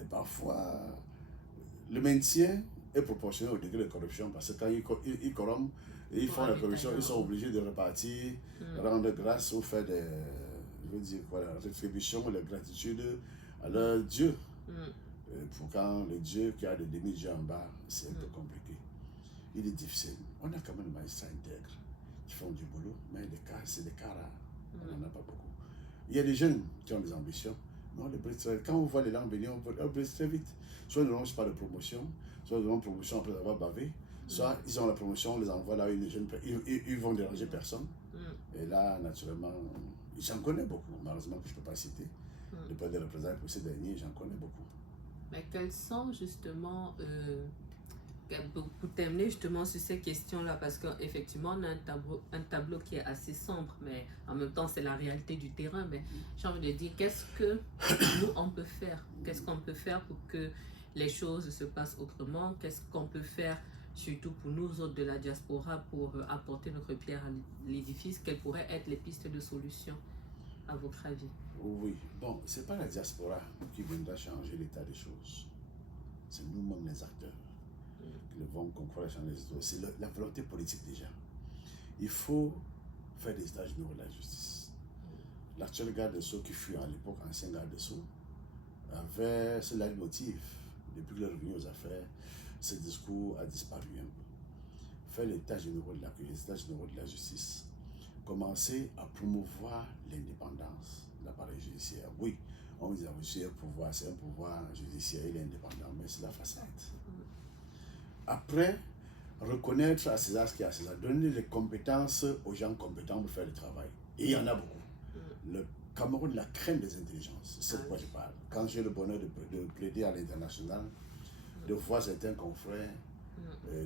Et parfois, le maintien est proportionnel au degré de corruption, parce que quand ils corrompent, et ils font la corruption, ils sont obligés de repartir, rendre grâce au fait de, je veux dire quoi, la rétribution, la gratitude à leur Dieu. Pour quand le Dieu qui a des demi-dieux en bas, c'est un peu compliqué. Il est difficile. On a quand même des magistrats intègres qui font du boulot, mais c'est des cas rares. On n'en a pas beaucoup. Il y a des jeunes qui ont des ambitions, mais on les brise très vite. Quand on voit les langues venir, on les brise très vite. Soit ils ne lancent pas de promotion, soit ils ont une promotion après avoir bavé, soit ils ont la promotion, on les envoie là où ils vont déranger personne. Et là, naturellement, j'en connais beaucoup, malheureusement que je ne peux pas citer. Le pas de représentant pour ces derniers, j'en connais beaucoup. Mais quels sont justement, pour terminer justement sur ces questions-là, parce qu'effectivement on a un tableau qui est assez sombre, mais en même temps c'est la réalité du terrain, mais j'ai envie de dire, qu'est-ce que nous on peut faire? Qu'est-ce qu'on peut faire pour que les choses se passent autrement? Qu'est-ce qu'on peut faire surtout pour nous autres de la diaspora pour apporter notre pierre à l'édifice? Quelles pourraient être les pistes de solution à votre avis? Oui, bon, c'est pas la diaspora qui viendra changer l'état des choses. C'est nous-mêmes les acteurs qui devons concourir à changer les choses. C'est la volonté politique déjà. Il faut faire des états généraux de la justice. L'actuel garde de Sceaux qui fut à l'époque ancien garde de Sceaux avait ce leitmotiv. Depuis qu'il est revenu aux affaires, ce discours a disparu un peu. Faire l'état généraux de la justice. Commencer à promouvoir l'indépendance de l'appareil judiciaire. Oui, on me dit que c'est un pouvoir judiciaire, il est indépendant, mais c'est la façade. Après, reconnaître à César ce qu'il y a à César, donner les compétences aux gens compétents pour faire le travail. Et il y en a beaucoup. Le Cameroun, la crème des intelligences, c'est de quoi je parle. Quand j'ai le bonheur de plaider à l'international, de voir certains confrères,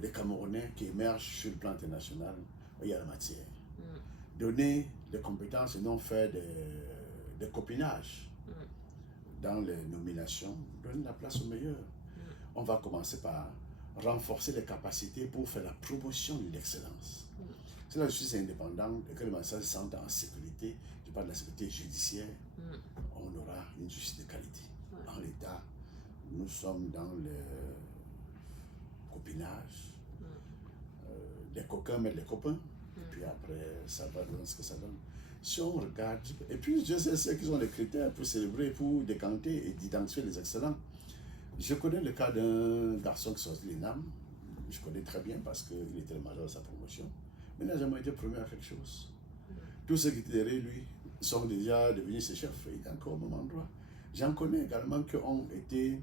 des Camerounais qui émergent sur le plan international, il y a la matière. Donner des compétences et non faire des copinages dans les nominations, donner la place aux meilleurs. On va commencer par renforcer les capacités pour faire la promotion de l'excellence. Si la justice est indépendante et que les magistrats se sentent en sécurité, je parle de la sécurité judiciaire, on aura une justice de qualité. En l'état, nous sommes dans le copinage. Les coquins mettent les copains. Et puis après, ça va donner ce que ça donne. Si on regarde, et puis je sais qu'ils ont les critères pour célébrer, pour décanter et d'identifier les excellents. Je connais le cas d'un garçon qui sortit l'INAM, je connais très bien parce qu'il était le major de sa promotion, mais il n'a jamais été promu à quelque chose. Tous ceux qui étaient derrière lui sont déjà devenus ses chefs, et il est encore au même endroit. J'en connais également qui ont été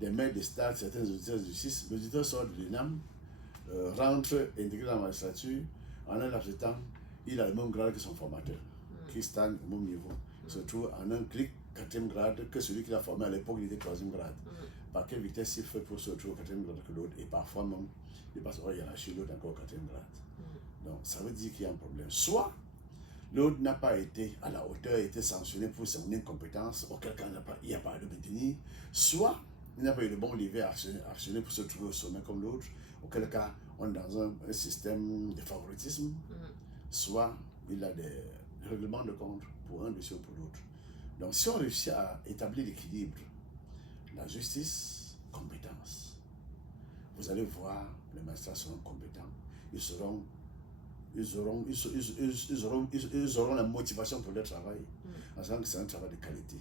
des maîtres de stade, certains auditeurs de justice. L'auditeur sort de l'INAM, rentre, intégré dans la magistrature. En un laps de temps, il a le même grade que son formateur, qui stagne au même niveau. Il se trouve en un clic, 4e grade, que celui qui l'a formé à l'époque, il était 3e grade. Par quelle vitesse il fait pour se retrouver au 4e grade que l'autre, et parfois même, il passe au hiérarchie, l'autre encore au 4e grade. Donc, ça veut dire qu'il y a un problème. Soit l'autre n'a pas été à la hauteur, a été sanctionné pour son incompétence, auquel cas il n'y a pas à le maintenir. Soit il n'a pas eu le bon levier actionné pour se trouver au sommet comme l'autre, auquel cas on est dans un système de favoritisme. Soit il a des règlement de compte pour un dossier ou pour l'autre. Donc si on réussit à établir l'équilibre, la justice, compétence, vous allez voir, les magistrats seront compétents, ils auront la motivation pour leur travail, en sachant que c'est un travail de qualité.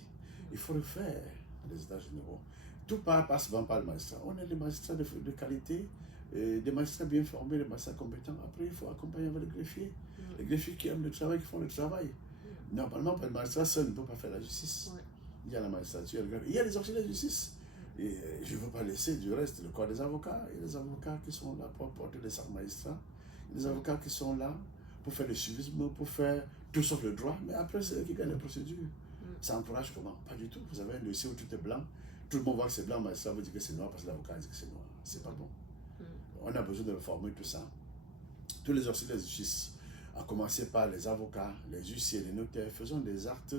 Il faut le faire, les États généraux. Tout passe par le magistrat. On a des magistrats de qualité, des magistrats bien formés, des magistrats compétents. Après, il faut accompagner avec les greffiers. Les greffiers qui aiment le travail, qui font le travail. Normalement, le magistrat seul ne peut pas faire la justice. Il y a la magistrature, il y a les auxiliaires de justice. Et je ne veux pas laisser du reste le corps des avocats. Il y a les avocats qui sont là pour porter les sacs magistrats. Il y a les avocats qui sont là pour faire le suivisme, pour faire tout sauf le droit. Mais après, c'est eux qui gagnent les procédures. Ça encourage comment? Pas du tout. Vous avez un dossier où tout est blanc. Tout le monde voit que c'est blanc, mais ça veut dire que c'est noir parce que l'avocat dit que c'est noir. C'est pas bon. On a besoin de reformer tout ça. Tous les auxiliaires de justice, à commencer par les avocats, les huissiers, les notaires, faisons des actes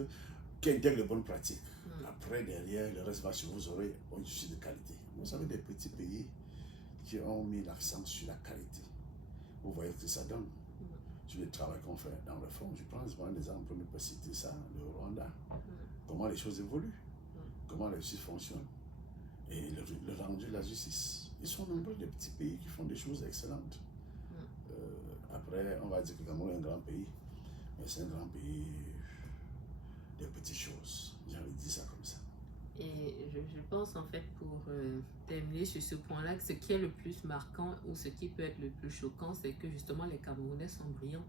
qui intègrent les bonnes pratiques. Après, derrière, le reste va sur vous aurez une justice de qualité. Vous savez, des petits pays qui ont mis l'accent sur la qualité. Vous voyez ce que ça donne sur le travail qu'on fait dans le fond. Je prends souvent des exemples, on ne peut citer ça, le Rwanda. Comment les choses évoluent, comment la justice fonctionne et le rendu de la justice. Ils sont nombreux des petits pays qui font des choses excellentes. Après, on va dire que le Cameroun est un grand pays, mais c'est un grand pays des petites choses. J'avais dit ça comme ça. Et je pense en fait pour terminer sur ce point-là, que ce qui est le plus marquant ou ce qui peut être le plus choquant, c'est que justement les Camerounais sont brillants.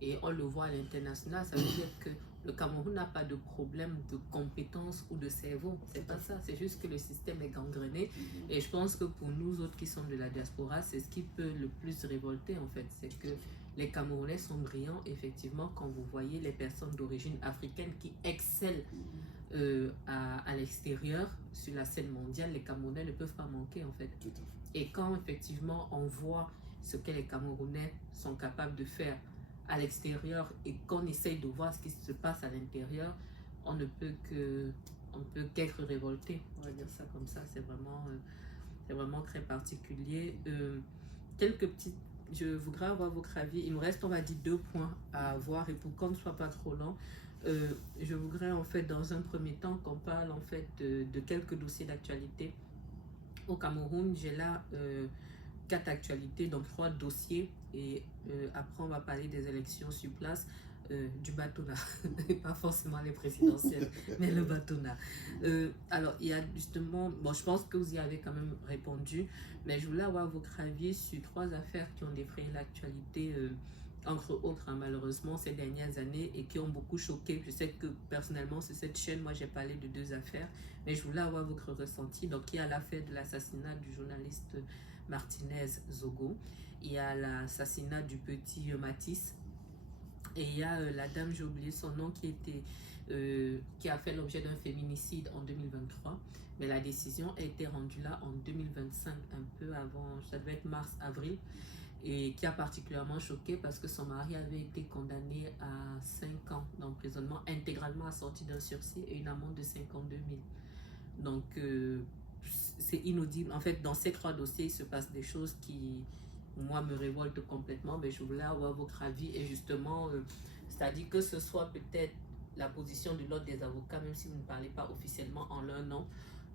Et on le voit à l'international, ça veut dire que le Cameroun n'a pas de problème de compétence ou de cerveau. C'est pas ça, c'est juste que le système est gangréné. Et je pense que pour nous autres qui sommes de la diaspora, c'est ce qui peut le plus révolter en fait. C'est que les Camerounais sont brillants, effectivement, quand vous voyez les personnes d'origine africaine qui excellent à l'extérieur, sur la scène mondiale, les Camerounais ne peuvent pas manquer en fait. Et quand effectivement on voit ce que les Camerounais sont capables de faire à l'extérieur et qu'on essaye de voir ce qui se passe à l'intérieur, on ne peut qu'être révolté, on va dire ça comme ça. C'est vraiment très particulier. Quelques petites, je voudrais avoir votre avis. Il nous reste, on va dire, 2 points à voir et pour qu'on ne soit pas trop long, je voudrais en fait dans un premier temps qu'on parle en fait de quelques dossiers d'actualité au Cameroun. J'ai là 4 actualités, donc 3 dossiers, et après on va parler des élections sur place, du bâtonnat, pas forcément les présidentielles, mais le bâtonnat. Alors il y a justement, bon je pense que vous y avez quand même répondu, mais je voulais avoir votre avis sur 3 affaires qui ont défrayé l'actualité, entre autres malheureusement ces dernières années, et qui ont beaucoup choqué. Je sais que personnellement sur cette chaîne, moi j'ai parlé de 2 affaires, mais je voulais avoir votre ressenti. Donc il y a l'affaire de l'assassinat du journaliste Martinez Zogo, il y a l'assassinat du petit Matisse, et il y a la dame, j'ai oublié son nom, qui a fait l'objet d'un féminicide en 2023, mais la décision a été rendue là en 2025, un peu avant, ça devait être mars-avril, et qui a particulièrement choqué parce que son mari avait été condamné à 5 ans d'emprisonnement, intégralement assorti d'un sursis et une amende de 52 000. Donc c'est inaudible. En fait, dans ces 3 dossiers, il se passe des choses qui, moi, me révoltent complètement, mais je voulais avoir votre avis. Et justement, c'est-à-dire que ce soit peut-être la position de l'ordre des avocats, même si vous ne parlez pas officiellement en leur nom,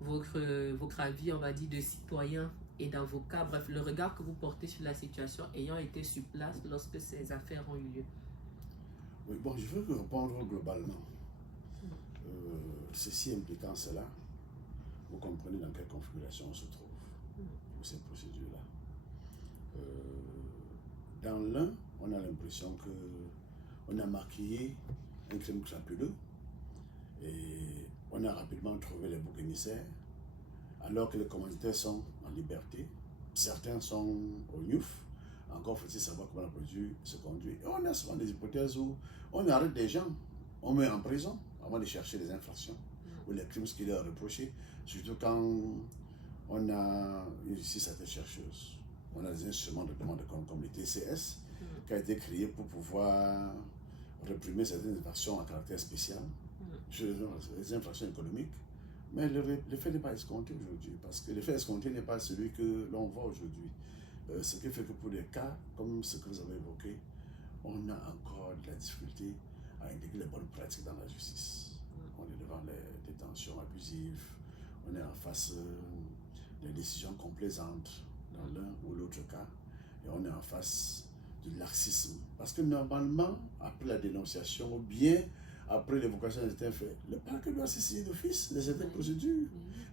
votre avis, on va dire, de citoyen et d'avocat, bref, le regard que vous portez sur la situation ayant été sur place lorsque ces affaires ont eu lieu. Oui, bon, je veux répondre globalement. Ceci impliquant cela, vous comprenez dans quelle configuration on se trouve pour ces procédures-là. Dans l'un, on a l'impression qu'on a maquillé un crime crapuleux et on a rapidement trouvé les boucs émissaires, alors que les commanditaires sont en liberté. Certains sont au NIOF. Encore faut-il savoir comment la procédure se conduit. Et on a souvent des hypothèses où on arrête des gens, on met en prison avant de chercher les infractions ou les crimes qui leur reprochés. Surtout quand on a ici certaines chercheuses. On a des instruments de demande de compte comme le TCS qui a été créé pour pouvoir réprimer certaines infractions à caractère spécial, les infractions économiques. Mais l'effet n'est pas escompté aujourd'hui, parce que l'effet escompté n'est pas celui que l'on voit aujourd'hui. Ce qui fait que pour des cas comme ce que vous avez évoqué, on a encore de la difficulté à indiquer les bonnes pratiques dans la justice. On est devant les détentions abusives, on est en face des décisions complaisantes dans l'un ou l'autre cas, et on est en face du laxisme. Parce que normalement, après la dénonciation, ou bien après l'évocation de certains faits, le parquet doit saisir d'office de certaines procédures,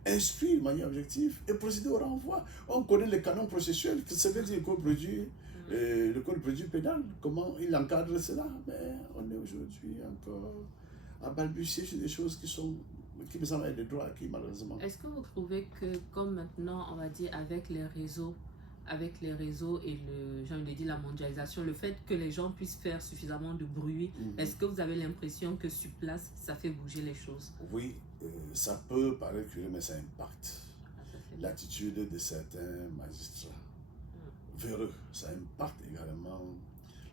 instruire de manière objective et procéder au renvoi. On connaît les canons processuels, ce que dit le code procédure pénal, comment il encadre cela, mais on est aujourd'hui encore à balbutier sur des choses qui me semblent être des droits acquis malheureusement. Est-ce que vous trouvez que comme maintenant, on va dire avec les réseaux et j'ai envie de dire la mondialisation, le fait que les gens puissent faire suffisamment de bruit, est-ce que vous avez l'impression que sur place, ça fait bouger les choses? Oui, ça peut paraître curieux, mais ça impacte l'attitude de certains magistrats véreux. Ça impacte également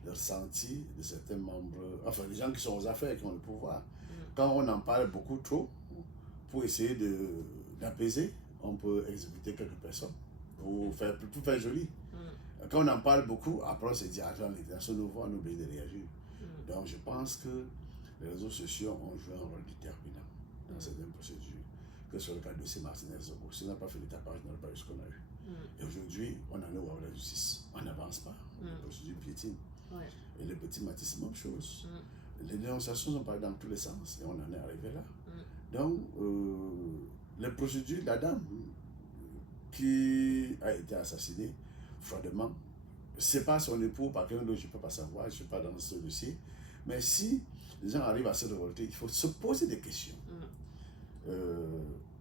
le ressenti de certains membres, enfin les gens qui sont aux affaires, qui ont le pouvoir. Quand on en parle beaucoup trop, pour essayer d'apaiser, on peut exécuter quelques personnes. Pour faire joli. Quand on en parle beaucoup, après on se dit, l'intention nous voit, on oublie de réagir. Donc je pense que les réseaux sociaux ont joué un rôle déterminant dans certaines procédures, que sur le cas de dossier Martinez-Zogo. Si on n'a pas fait le tapage, on n'aurait pas eu ce qu'on a eu. Et aujourd'hui, on en est où avec la justice? On n'avance pas, la procédure piétine. Et les petits Matisse, même chose. Les dénonciations sont parties dans tous les sens et on en est arrivé là. Donc, les procédures, la dame qui a été assassinée froidement, c'est pas son époux, par quelqu'un d'autre, je ne peux pas savoir, je ne suis pas dans ce dossier. Mais si les gens arrivent à se révolter, il faut se poser des questions.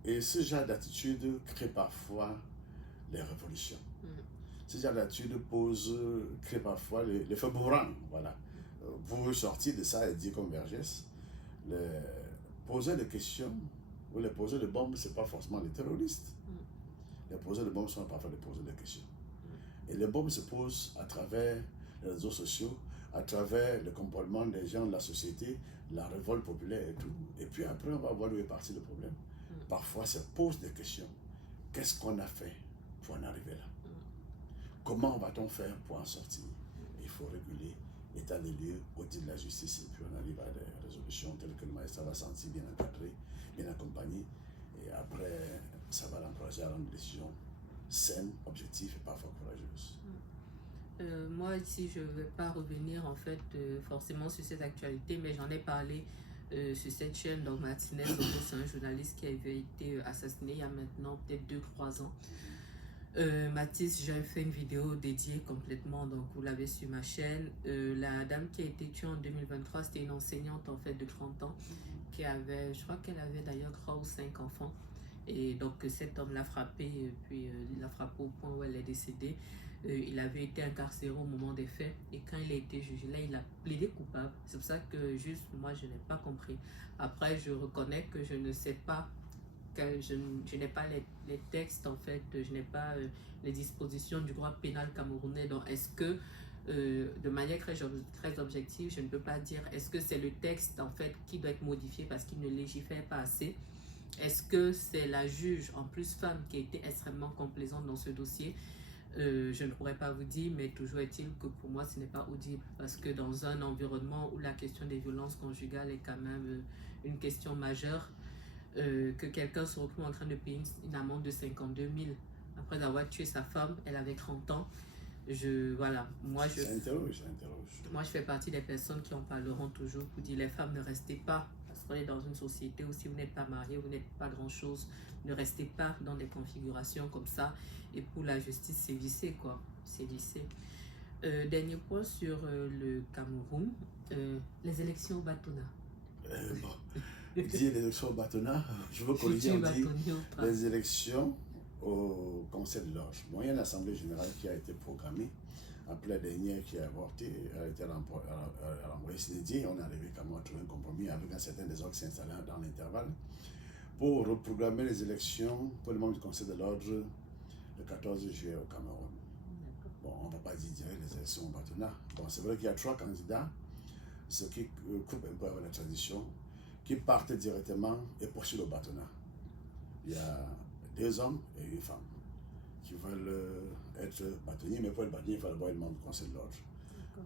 Et ce genre d'attitude crée parfois les révolutions. Ce genre d'attitude crée parfois les feux bourrants. Voilà. Pour sortir de ça et dire comme Vergès, poser des questions ou les poser de bombes, ce n'est pas forcément les terroristes. Les poseurs de bombes sont parfois des poseurs de questions. Et les bombes se posent à travers les réseaux sociaux, à travers le comportement des gens de la société, la révolte populaire et tout. Et puis après, on va voir où est parti le problème. Parfois, ça pose des questions. Qu'est-ce qu'on a fait pour en arriver là? Comment va-t-on faire pour en sortir? Il faut réguler l'état des lieux, audit de la justice, et puis on arrive à des résolutions telles que le magistrat va sentir bien encadré, bien accompagné. Et après, ça va l'encourager à rendre des décisions saines, objectives et parfois courageuses. Moi, ici, je ne vais pas revenir en fait forcément sur cette actualité, mais j'en ai parlé sur cette chaîne. Donc, Martinez, c'est un journaliste qui avait été assassiné il y a maintenant peut-être 2-3 ans. Mathis, j'ai fait une vidéo dédiée complètement, donc vous l'avez sur ma chaîne. La dame qui a été tuée en 2023, c'était une enseignante en fait de 30 ans qui avait, je crois qu'elle avait d'ailleurs 3 ou 5 enfants. Et donc cet homme l'a frappée, puis il l'a frappée au point où elle est décédée. Il avait été incarcéré au moment des faits et quand il a été jugé, là il a plaidé coupable. C'est pour ça que juste moi je n'ai pas compris. Après je reconnais que je ne sais pas, que je n'ai pas les textes en fait, je n'ai pas les dispositions du droit pénal camerounais. Donc est-ce que de manière très objective, je ne peux pas dire est-ce que c'est le texte en fait qui doit être modifié parce qu'il ne légifère pas assez? Est-ce que c'est la juge, en plus femme, qui a été extrêmement complaisante dans ce dossier? Je ne pourrais pas vous dire, mais toujours est-il que pour moi, ce n'est pas audible. Parce que dans un environnement où la question des violences conjugales est quand même une question majeure, que quelqu'un se retrouve en train de payer une amende de 52 000 après avoir tué sa femme, elle avait 30 ans. Voilà, moi je fais partie des personnes qui en parleront toujours pour dire les femmes ne restez pas. On est dans une société où si vous n'êtes pas marié, vous n'êtes pas grand-chose, ne restez pas dans des configurations comme ça. Et pour la justice, c'est vissé, quoi. C'est vissé. Dernier point sur le Cameroun, les élections au Batona. Dire les élections au Batona, je veux corriger, on dit les élections au Conseil de l'Ordre. Bon, il y a une assemblée générale qui a été programmée. Après la dernière qui a avorté, a été renvoyée dédiée. On est arrivé quand même à trouver un compromis avec un certain désordre qui s'est installé dans l'intervalle pour reprogrammer les élections pour le membre du Conseil de l'Ordre le 14 juillet au Cameroun. Bon, on ne va pas dire direct les élections au Batona. Bon, c'est vrai qu'il y a 3 candidats, ce qui coupe un peu avec la tradition, qui partent directement et poursuivent au Batona. Il y a 2 hommes et 1 femme qui veulent être bâtonniers, mais pour être bâtonnier, il faut d'abord être membre du Conseil de l'Ordre.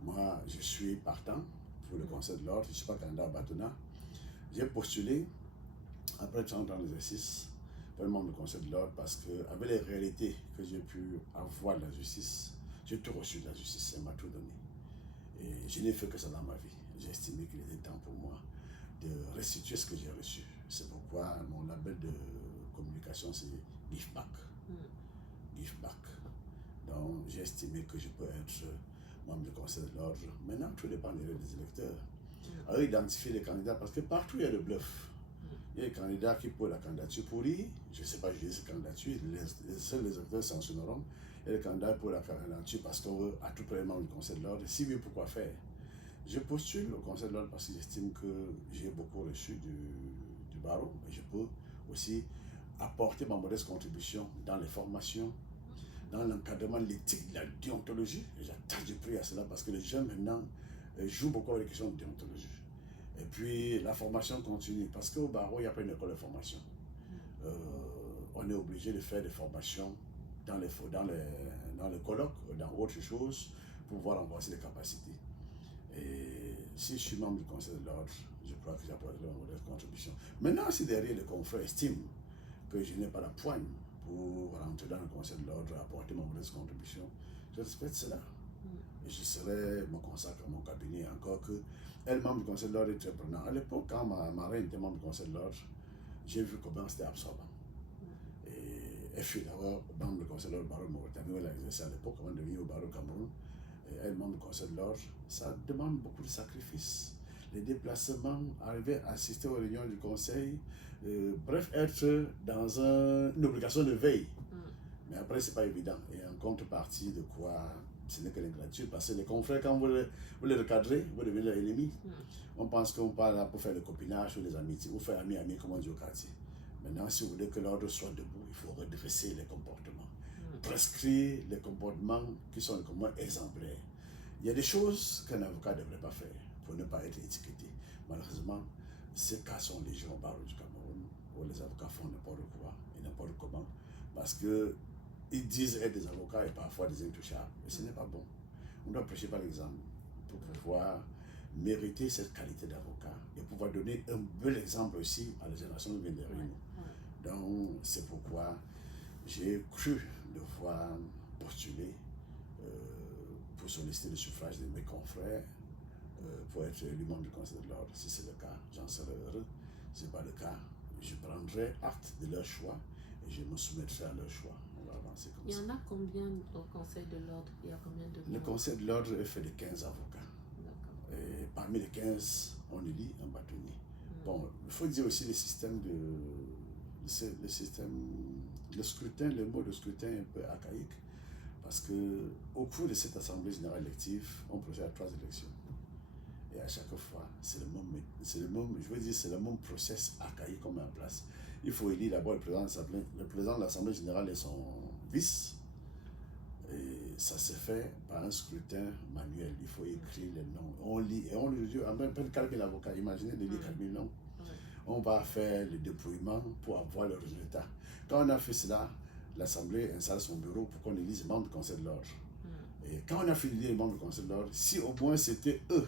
Moi, je suis partant pour le Conseil de l'ordre. Je ne suis pas candidat à Batona. J'ai postulé après 30 ans d'exercice pour le membre du Conseil de l'ordre parce qu'avec les réalités que j'ai pu avoir de la justice, j'ai tout reçu de la justice, elle m'a tout donné. Et je n'ai fait que ça dans ma vie. J'ai estimé qu'il était temps pour moi de restituer ce que j'ai reçu. C'est pourquoi mon label de communication, c'est Give Back. Give Back. Donc, j'ai estimé que je peux être membre du Conseil de l'ordre. Maintenant, tout dépend des électeurs. À identifier les candidats, parce que partout, il y a le bluff. Il y a des candidats qui posent la candidature pourrie. Je ne sais pas juger ces candidatures. Seuls les électeurs sanctionneront. Il y a des candidats pour la candidature parce qu'on veut à tout près membre du Conseil de l'ordre. Si oui, pourquoi faire? Je postule au Conseil de l'ordre parce que j'estime que j'ai beaucoup reçu du barreau, mais je peux aussi apporter ma modeste contribution dans les formations, dans l'encadrement de l'éthique, de la déontologie. J'attache du prix à cela parce que les jeunes maintenant jouent beaucoup avec les questions de déontologie. Et puis la formation continue parce qu'au barreau, il n'y a pas une école de formation. On est obligé de faire des formations dans les colloques, dans autre chose, pour pouvoir renforcer les capacités. Et si je suis membre du Conseil de l'ordre, je crois que j'apporterai ma modeste contribution. Maintenant, si derrière les confrères estiment que je n'ai pas la poigne pour rentrer dans le Conseil de l'ordre, apporter ma modeste contribution, je respecte cela. Et je me consacre à mon cabinet, encore que elle, membre du Conseil de l'ordre, est très prenant. À l'époque, quand ma reine était membre du Conseil de l'ordre, j'ai vu comment c'était absorbant. Et elle fut d'abord membre du Conseil de l'ordre barreau de Mauritanie, où elle a exercé à l'époque avant de venir au barreau Cameroun. Et elle, membre du Conseil de l'ordre, ça demande beaucoup de sacrifices. Les déplacements, arriver à assister aux réunions du Conseil, bref, être dans une obligation de veille. Mais après, ce n'est pas évident. Et en contrepartie de quoi, ce n'est que l'ingratitude. Parce que les confrères, quand vous les recadrez, vous devenez leur ennemi. On pense qu'on parle là pour faire le copinage ou les amitiés, ou faire ami, comme on dit au quartier. Maintenant, si vous voulez que l'ordre soit debout, il faut redresser les comportements. Prescrire les comportements qui sont des comportements exemplaires. Il y a des choses qu'un avocat ne devrait pas faire pour ne pas être étiqueté. Malheureusement, ces cas sont légion au barreau du Cameroun, où les avocats font n'importe quoi et n'importe comment, parce qu'ils disent être des avocats et parfois des intouchables. Et ce n'est pas bon. On doit prêcher par l'exemple pour pouvoir mériter cette qualité d'avocat et pouvoir donner un bel exemple aussi à la génération qui vient derrière nous. Donc, c'est pourquoi j'ai cru devoir postuler pour solliciter le suffrage de mes confrères pour être élu membre du Conseil de l'ordre. Si c'est le cas, j'en serai heureux. Si ce n'est pas le cas, je prendrai acte de leur choix et je me soumettrai à leur choix. On va avancer comme ça. Il y en a combien au Conseil de l'ordre? Il y a combien de membres? Le Conseil de l'ordre est fait de 15 avocats. Et parmi les 15, on élit un bâtonnier. Bon, il faut dire aussi le scrutin, le mot de scrutin est un peu archaïque, parce qu'au cours de cette Assemblée générale élective, on procède à 3 élections. Et à chaque fois, c'est le même process archaïque qu'on met en place. Il faut élire d'abord le président de l'Assemblée générale et son vice. Et ça se fait par un scrutin manuel. Il faut écrire les noms. On lit, et on le dit, en même temps, 4 000 avocats, imaginez de lire 4 000 noms. On va faire le dépouillement pour avoir le résultat. Quand on a fait cela, l'Assemblée installe son bureau pour qu'on élise les membres du Conseil de l'ordre. Et quand on a fini les membres du Conseil de l'ordre, si au moins c'était eux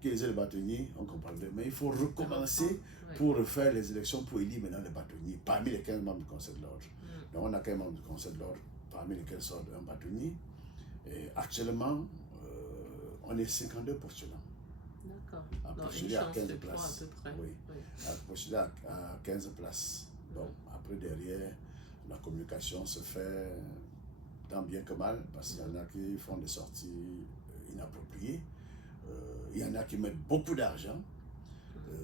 qui élisaient les bâtonniers, on comprendrait. Mais il faut recommencer pour refaire les élections pour élire maintenant les bâtonniers parmi les 15 membres du Conseil de l'ordre. Donc on a 15 membres du Conseil de l'ordre, parmi lesquels sort un bâtonnier. Et actuellement, on est 52 postulants. D'accord. À postuler à 15 places. Oui. À postuler à 15 places. Bon, après derrière, la communication se fait tant bien que mal, parce qu'il y en a qui font des sorties inappropriées. Il y en a qui mettent beaucoup d'argent.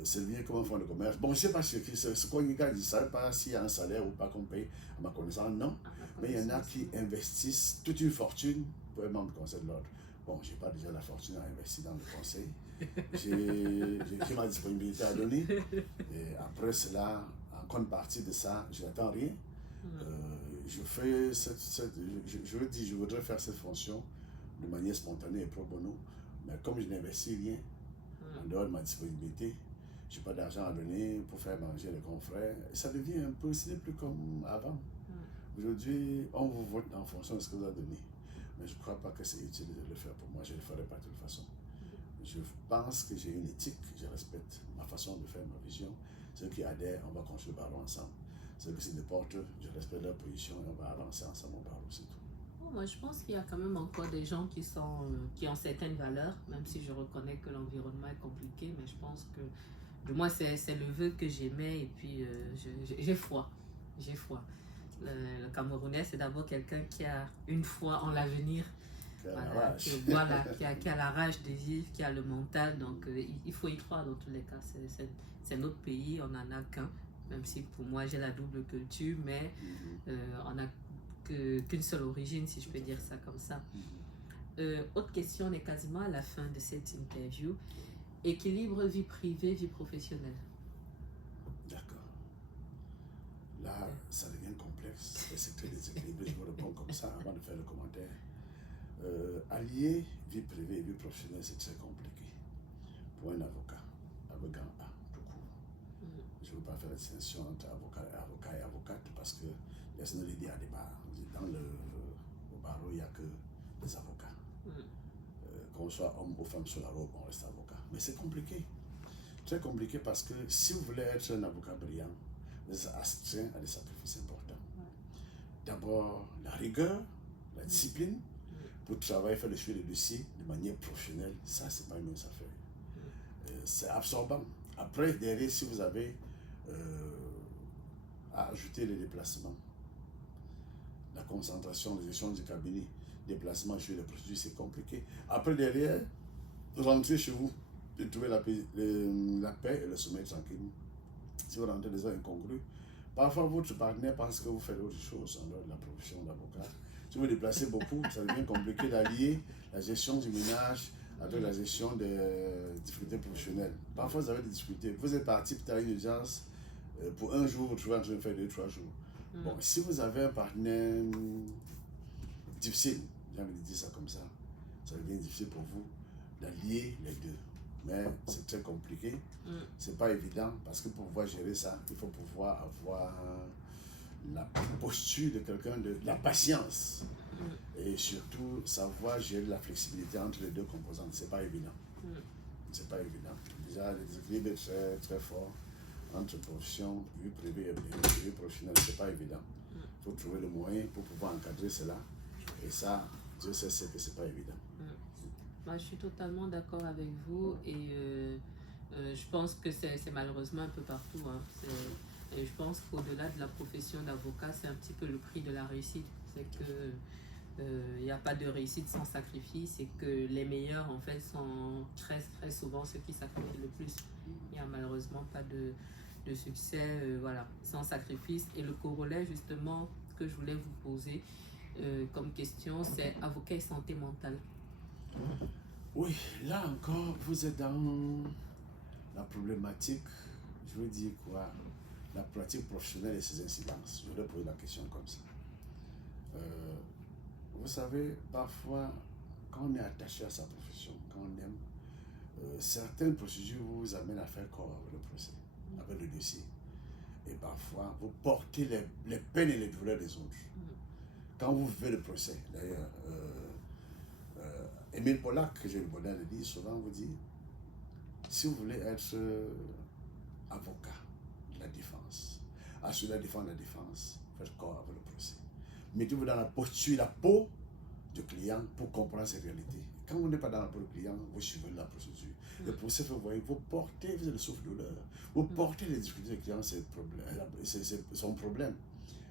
C'est bien comme un fonds de commerce. Bon, je ne sais pas ce qu'on dit, je ne sais pas s'il y a un salaire ou pas qu'on paye, à ma connaissance, non. Mais il y en a qui investissent toute une fortune pour être membre du Conseil de l'ordre. Bon, je n'ai pas déjà la fortune à investir dans le Conseil. J'ai ma disponibilité à donner. Et après cela, en contrepartie de ça, je n'attends rien. Je voudrais faire cette fonction de manière spontanée et pro bono. Mais comme je n'investis rien, en dehors de ma disponibilité, je n'ai pas d'argent à donner pour faire manger les confrères. Et ça devient un peu, ce n'est plus comme avant. Aujourd'hui, on vous vote en fonction de ce que vous avez donné. Mais je ne crois pas que c'est utile de le faire pour moi. Je le ferai pas de toute façon. je pense que j'ai une éthique, je respecte ma façon de faire, ma vision. Ceux qui adhèrent, on va construire le barreau ensemble. Ceux qui se déportent, je respecte leur position et on va avancer ensemble au barreau, c'est tout. Moi, je pense qu'il y a quand même encore des gens qui ont certaines valeurs, même si je reconnais que l'environnement est compliqué, mais je pense que, du moins, c'est le vœu que j'aimais et puis j'ai foi. J'ai foi. Le Camerounais, c'est d'abord quelqu'un qui a une foi en l'avenir. Qui a la rage de vivre, qui a le mental, donc il faut y croire dans tous les cas. C'est notre pays, on n'en a qu'un, même si pour moi j'ai la double culture, mais on n'a qu'une seule origine, si je peux dire ça comme ça. Autre question, on est quasiment à la fin de cette interview. Équilibre vie privée, vie professionnelle. D'accord. Là, ça devient complexe et c'est très déséquilibré. Je vous réponds comme ça avant de faire le commentaire. Allier vie privée et vie professionnelle, c'est très compliqué pour un avocat, avec un A, tout court. Je ne veux pas faire la distinction entre avocat et avocate parce que there's no lady at the bar. Dans au barreau, il n'y a que des avocats. Qu'on soit homme ou femme sur la robe, on reste avocat. Mais c'est compliqué. Très compliqué parce que si vous voulez être un avocat brillant, vous êtes astreint à des sacrifices importants. D'abord, la rigueur, la discipline, pour travailler, faire le suivi des dossiers de manière professionnelle, ça, c'est pas une mince affaire. C'est absorbant. Après, derrière, si vous avez à ajouter les déplacements, la concentration, les échanges du cabinet, déplacements, suivi des procédures, c'est compliqué. Après, derrière, rentrer chez vous et trouver la paix et le sommeil tranquille. Si vous rentrez des heures incongrues, parfois votre partenaire pense que vous faites autre chose en dehors de la profession d'avocat. Si vous déplacez beaucoup, ça devient compliqué d'allier la gestion du ménage avec la gestion des difficultés professionnelles. Parfois, vous avez des difficultés. Vous êtes parti pour une audience pour un jour, vous trouvez en train de faire 2-3 jours. Bon, si vous avez un partenaire difficile, j'ai envie de dire ça comme ça, ça devient difficile pour vous d'allier les deux. Mais c'est très compliqué. C'est pas évident parce que pour pouvoir gérer ça, il faut pouvoir avoir la posture de quelqu'un, de la patience et surtout savoir gérer la flexibilité entre les deux composantes. C'est pas évident. C'est pas évident. Déjà, le déséquilibre est très, très fort entre profession, vie privée et vie professionnelle. C'est pas évident. Il faut trouver le moyen pour pouvoir encadrer cela. Et ça, Dieu sait que c'est pas évident. Moi, je suis totalement d'accord avec vous et je pense que c'est malheureusement un peu partout. Et je pense qu'au-delà de la profession d'avocat, c'est un petit peu le prix de la réussite. C'est que il n'y a pas de réussite sans sacrifice et que les meilleurs, en fait, sont très, très souvent ceux qui sacrifient le plus. Il n'y a malheureusement pas de succès sans sacrifice. Et le corollaire, justement, que je voulais vous poser comme question, c'est avocat et santé mentale. Oui, là encore, vous êtes dans la problématique, je veux dire quoi, la pratique professionnelle et ses incidences. Je voudrais poser la question comme ça. Vous savez, parfois, quand on est attaché à sa profession, quand on aime, certaines procédures vous amènent à faire corps avec le procès, avec le dossier. Et parfois, vous portez les peines et les douleurs des autres. Quand vous vivez le procès, d'ailleurs, Émile Pollack, que j'ai le bonheur de dire, souvent vous dit, si vous voulez être avocat de la défense, assurer la défense, faites corps avec le procès. Mettez-vous dans la posture, la peau du client pour comprendre ses réalités. Quand vous n'êtes pas dans la peau du client, vous suivez la procédure. Le procès, vous voyez, vous portez, vous avez le souffle-douleur, vous portez les difficultés du client, c'est son problème.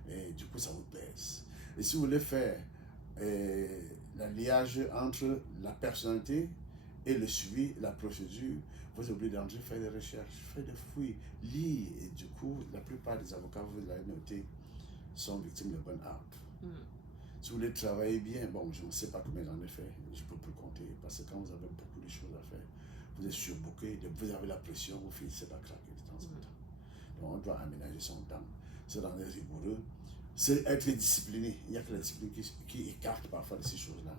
Et du coup, ça vous pèse. Et si vous voulez faire l'alliage entre la personnalité et le suivi, la procédure, vous êtes obligé d'entrer faire des recherches, faire des fouilles, lire. Et du coup, la plupart des avocats, vous l'avez noté, sont victimes de burn-out. Si vous voulez travailler bien, bon, je ne sais pas combien j'en ai fait, je ne peux plus compter, parce que quand vous avez beaucoup de choses à faire, vous êtes surbooké, vous avez la pression, vous finissez par craquer de temps en temps. Donc on doit aménager son temps, se rendre rigoureux, c'est être discipliné. Il n'y a que la discipline qui écarte parfois de ces choses-là.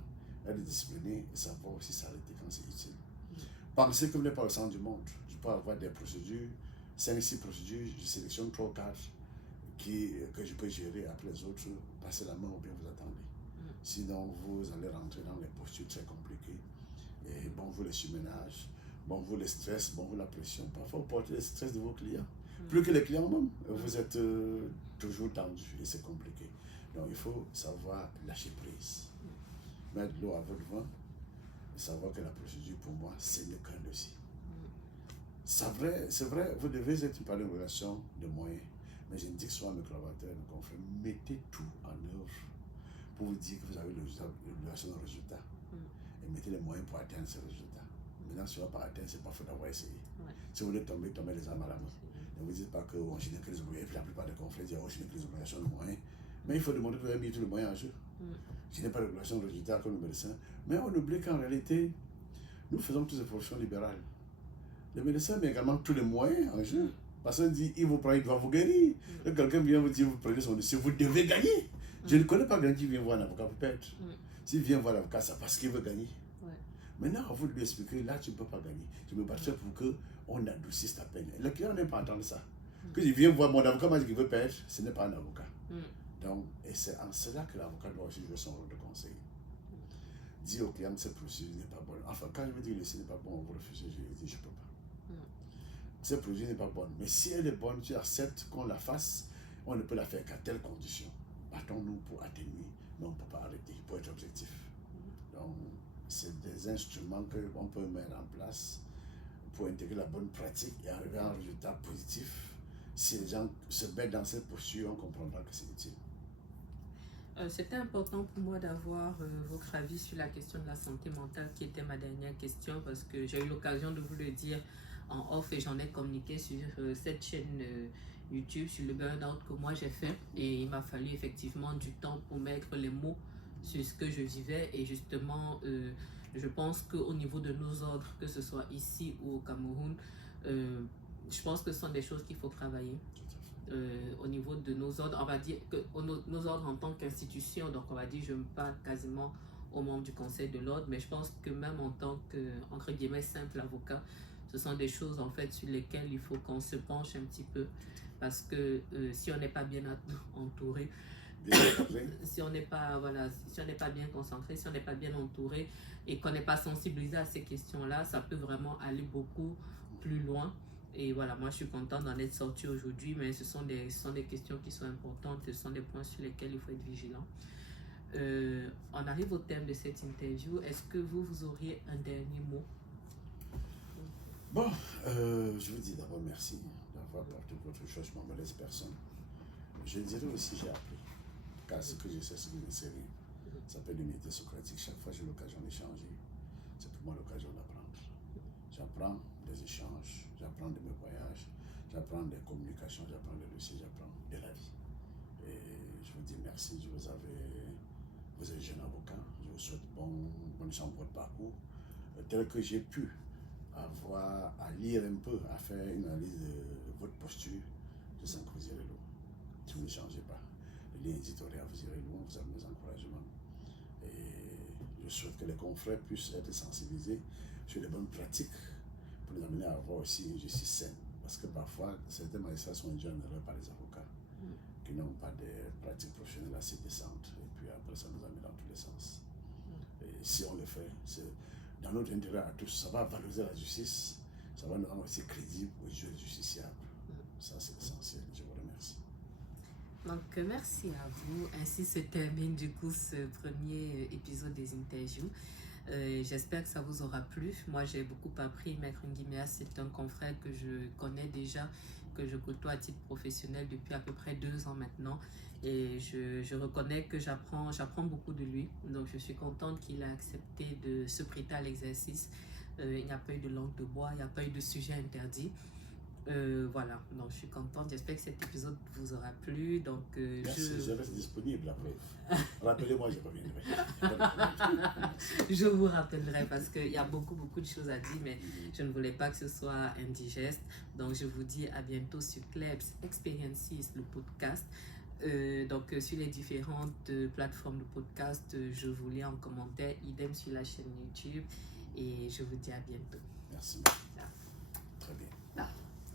Être discipliné et savoir aussi s'arrêter quand c'est utile. Pensez que vous n'êtes pas au centre du monde. Je peux avoir des procédures, 5-6 procédures, je sélectionne 3 ou 4 que je peux gérer, après les autres, passer la main ou bien vous attendez. Sinon, vous allez rentrer dans des postures très compliquées Et bon vous les surménages, bon vous les stress, bon vous la pression. Parfois vous portez le stress de vos clients. Plus que les clients même, vous êtes toujours tendu et c'est compliqué. Donc il faut savoir lâcher prise. Mettre l'eau à votre vin et savoir que la procédure pour moi, c'est le qu'un dossier. C'est vrai, vous devez être par une relation de moyens. Mais je dis que soit mes collaborateurs, nos confrères, mettez tout en œuvre pour vous dire que vous avez le relation de résultat. Et mettez les moyens pour atteindre ce résultat. Maintenant, si on ne va pas atteindre, c'est pas faute d'avoir essayé. Si vous voulez tomber les armes à la main. Ne vous dites pas qu'on je n'ai que les obligations. La plupart des confrères disent je n'ai que les obligations de moyens. Mais il faut demander que vous avez mis tous les moyens en jeu. Je n'ai pas de relation de résultat comme le médecin. Mais on oublie qu'en réalité, nous faisons toutes ces professions libérales. Le médecin met également tous les moyens en jeu. Parce qu'on dit, il vous prend, il va vous guérir. Et quelqu'un vient vous dire, vous prenez son dossier, vous devez gagner. Je ne connais pas quelqu'un qui vient voir un avocat pour perdre. S'il vient voir l'avocat, c'est parce qu'il veut gagner. Maintenant, à vous de lui expliquer, là, tu ne peux pas gagner. Je me bats pour qu'on adoucisse ta peine. Le client n'aime pas entendre ça. Que je viens voir mon avocat, moi, qui veut perdre, ce n'est pas un avocat. Donc, et c'est en cela que l'avocat doit aussi jouer son rôle de conseiller. Dire au client que cette procédure n'est pas bonne. Enfin, quand je me dis que ce n'est pas bon, on vous refuse, je dis, je ne peux pas. Cette procédure n'est pas bonne. Mais si elle est bonne, tu acceptes qu'on la fasse, on ne peut la faire qu'à telle condition. Battons-nous pour atténuer, mais on ne peut pas arrêter, pour être objectif. Donc, c'est des instruments qu'on peut mettre en place pour intégrer la bonne pratique et arriver à un résultat positif. Si les gens se mettent dans cette posture, on comprendra que c'est utile. C'était important pour moi d'avoir votre avis sur la question de la santé mentale qui était ma dernière question parce que j'ai eu l'occasion de vous le dire en off et j'en ai communiqué sur cette chaîne YouTube sur le burn-out que moi j'ai fait et il m'a fallu effectivement du temps pour mettre les mots sur ce que je vivais et justement je pense qu'au niveau de nos ordres, que ce soit ici ou au Cameroun, je pense que ce sont des choses qu'il faut travailler. Au niveau de nos ordres, on va dire que nos ordres en tant qu'institution, donc on va dire, je me parle quasiment aux membres du conseil de l'ordre, mais je pense que même en tant que, entre guillemets, simple avocat, ce sont des choses en fait sur lesquelles il faut qu'on se penche un petit peu, parce que si on n'est pas bien entouré, si on n'est pas, voilà, si on n'est pas bien concentré, si on n'est pas bien entouré et qu'on n'est pas sensibilisé à ces questions-là, ça peut vraiment aller beaucoup plus loin. Et voilà, moi je suis contente d'en être sortie aujourd'hui, mais ce sont des questions qui sont importantes, ce sont des points sur lesquels il faut être vigilant. On arrive au terme de cette interview. Est-ce que vous auriez un dernier mot? Bon, je vous dis d'abord merci d'avoir porté votre choix, je m'en laisse personne. Je dirais aussi j'ai appris, car ce que je sais, c'est une série. Ça s'appelle l'unité socratique. Chaque fois que j'ai l'occasion d'échanger, c'est pour moi l'occasion d'apprendre. J'apprends des échanges, j'apprends de mes voyages, j'apprends des communications, j'apprends des dossiers, j'apprends de la vie. Et je vous dis merci, vous êtes jeune avocat, je vous souhaite bonne chance pour votre parcours. Tel que j'ai pu avoir à lire un peu, à faire une analyse de votre posture, je sens que vous irez loin. Si vous ne changez pas, le lien éditorial, vous irez loin, vous avez mes encouragements. Et je souhaite que les confrères puissent être sensibilisés sur les bonnes pratiques pour les amener à avoir aussi une justice saine. Parce que parfois, certains magistrats sont induits en erreur par les avocats qui n'ont pas de pratiques professionnelles assez décentes. Et puis après, ça nous amène dans tous les sens. Et si on le fait, c'est dans notre intérêt à tous. Ça va valoriser la justice, ça va nous rendre aussi crédibles aux juges justiciables. Ça, c'est essentiel. Je vous remercie. Donc, merci à vous. Ainsi se termine du coup ce premier épisode des interviews. J'espère que ça vous aura plu. Moi, j'ai beaucoup appris. Maître Nguimea, c'est un confrère que je connais déjà, que je côtoie à titre professionnel depuis à peu près 2 ans maintenant. Et je reconnais que j'apprends beaucoup de lui. Donc, je suis contente qu'il a accepté de se prêter à l'exercice. Il n'y a pas eu de langue de bois, il n'y a pas eu de sujet interdit. Voilà, donc je suis contente. J'espère que cet épisode vous aura plu. Donc, merci, je reste disponible après. Rappelez-moi, je reviendrai. Je vous rappellerai parce qu'il y a beaucoup de choses à dire, mais je ne voulais pas que ce soit indigeste. Donc, je vous dis à bientôt sur Klebs Experiences, le podcast. Donc, sur les différentes plateformes de podcast, je vous lis en commentaire, idem sur la chaîne YouTube. Et je vous dis à bientôt. Merci. Très bien.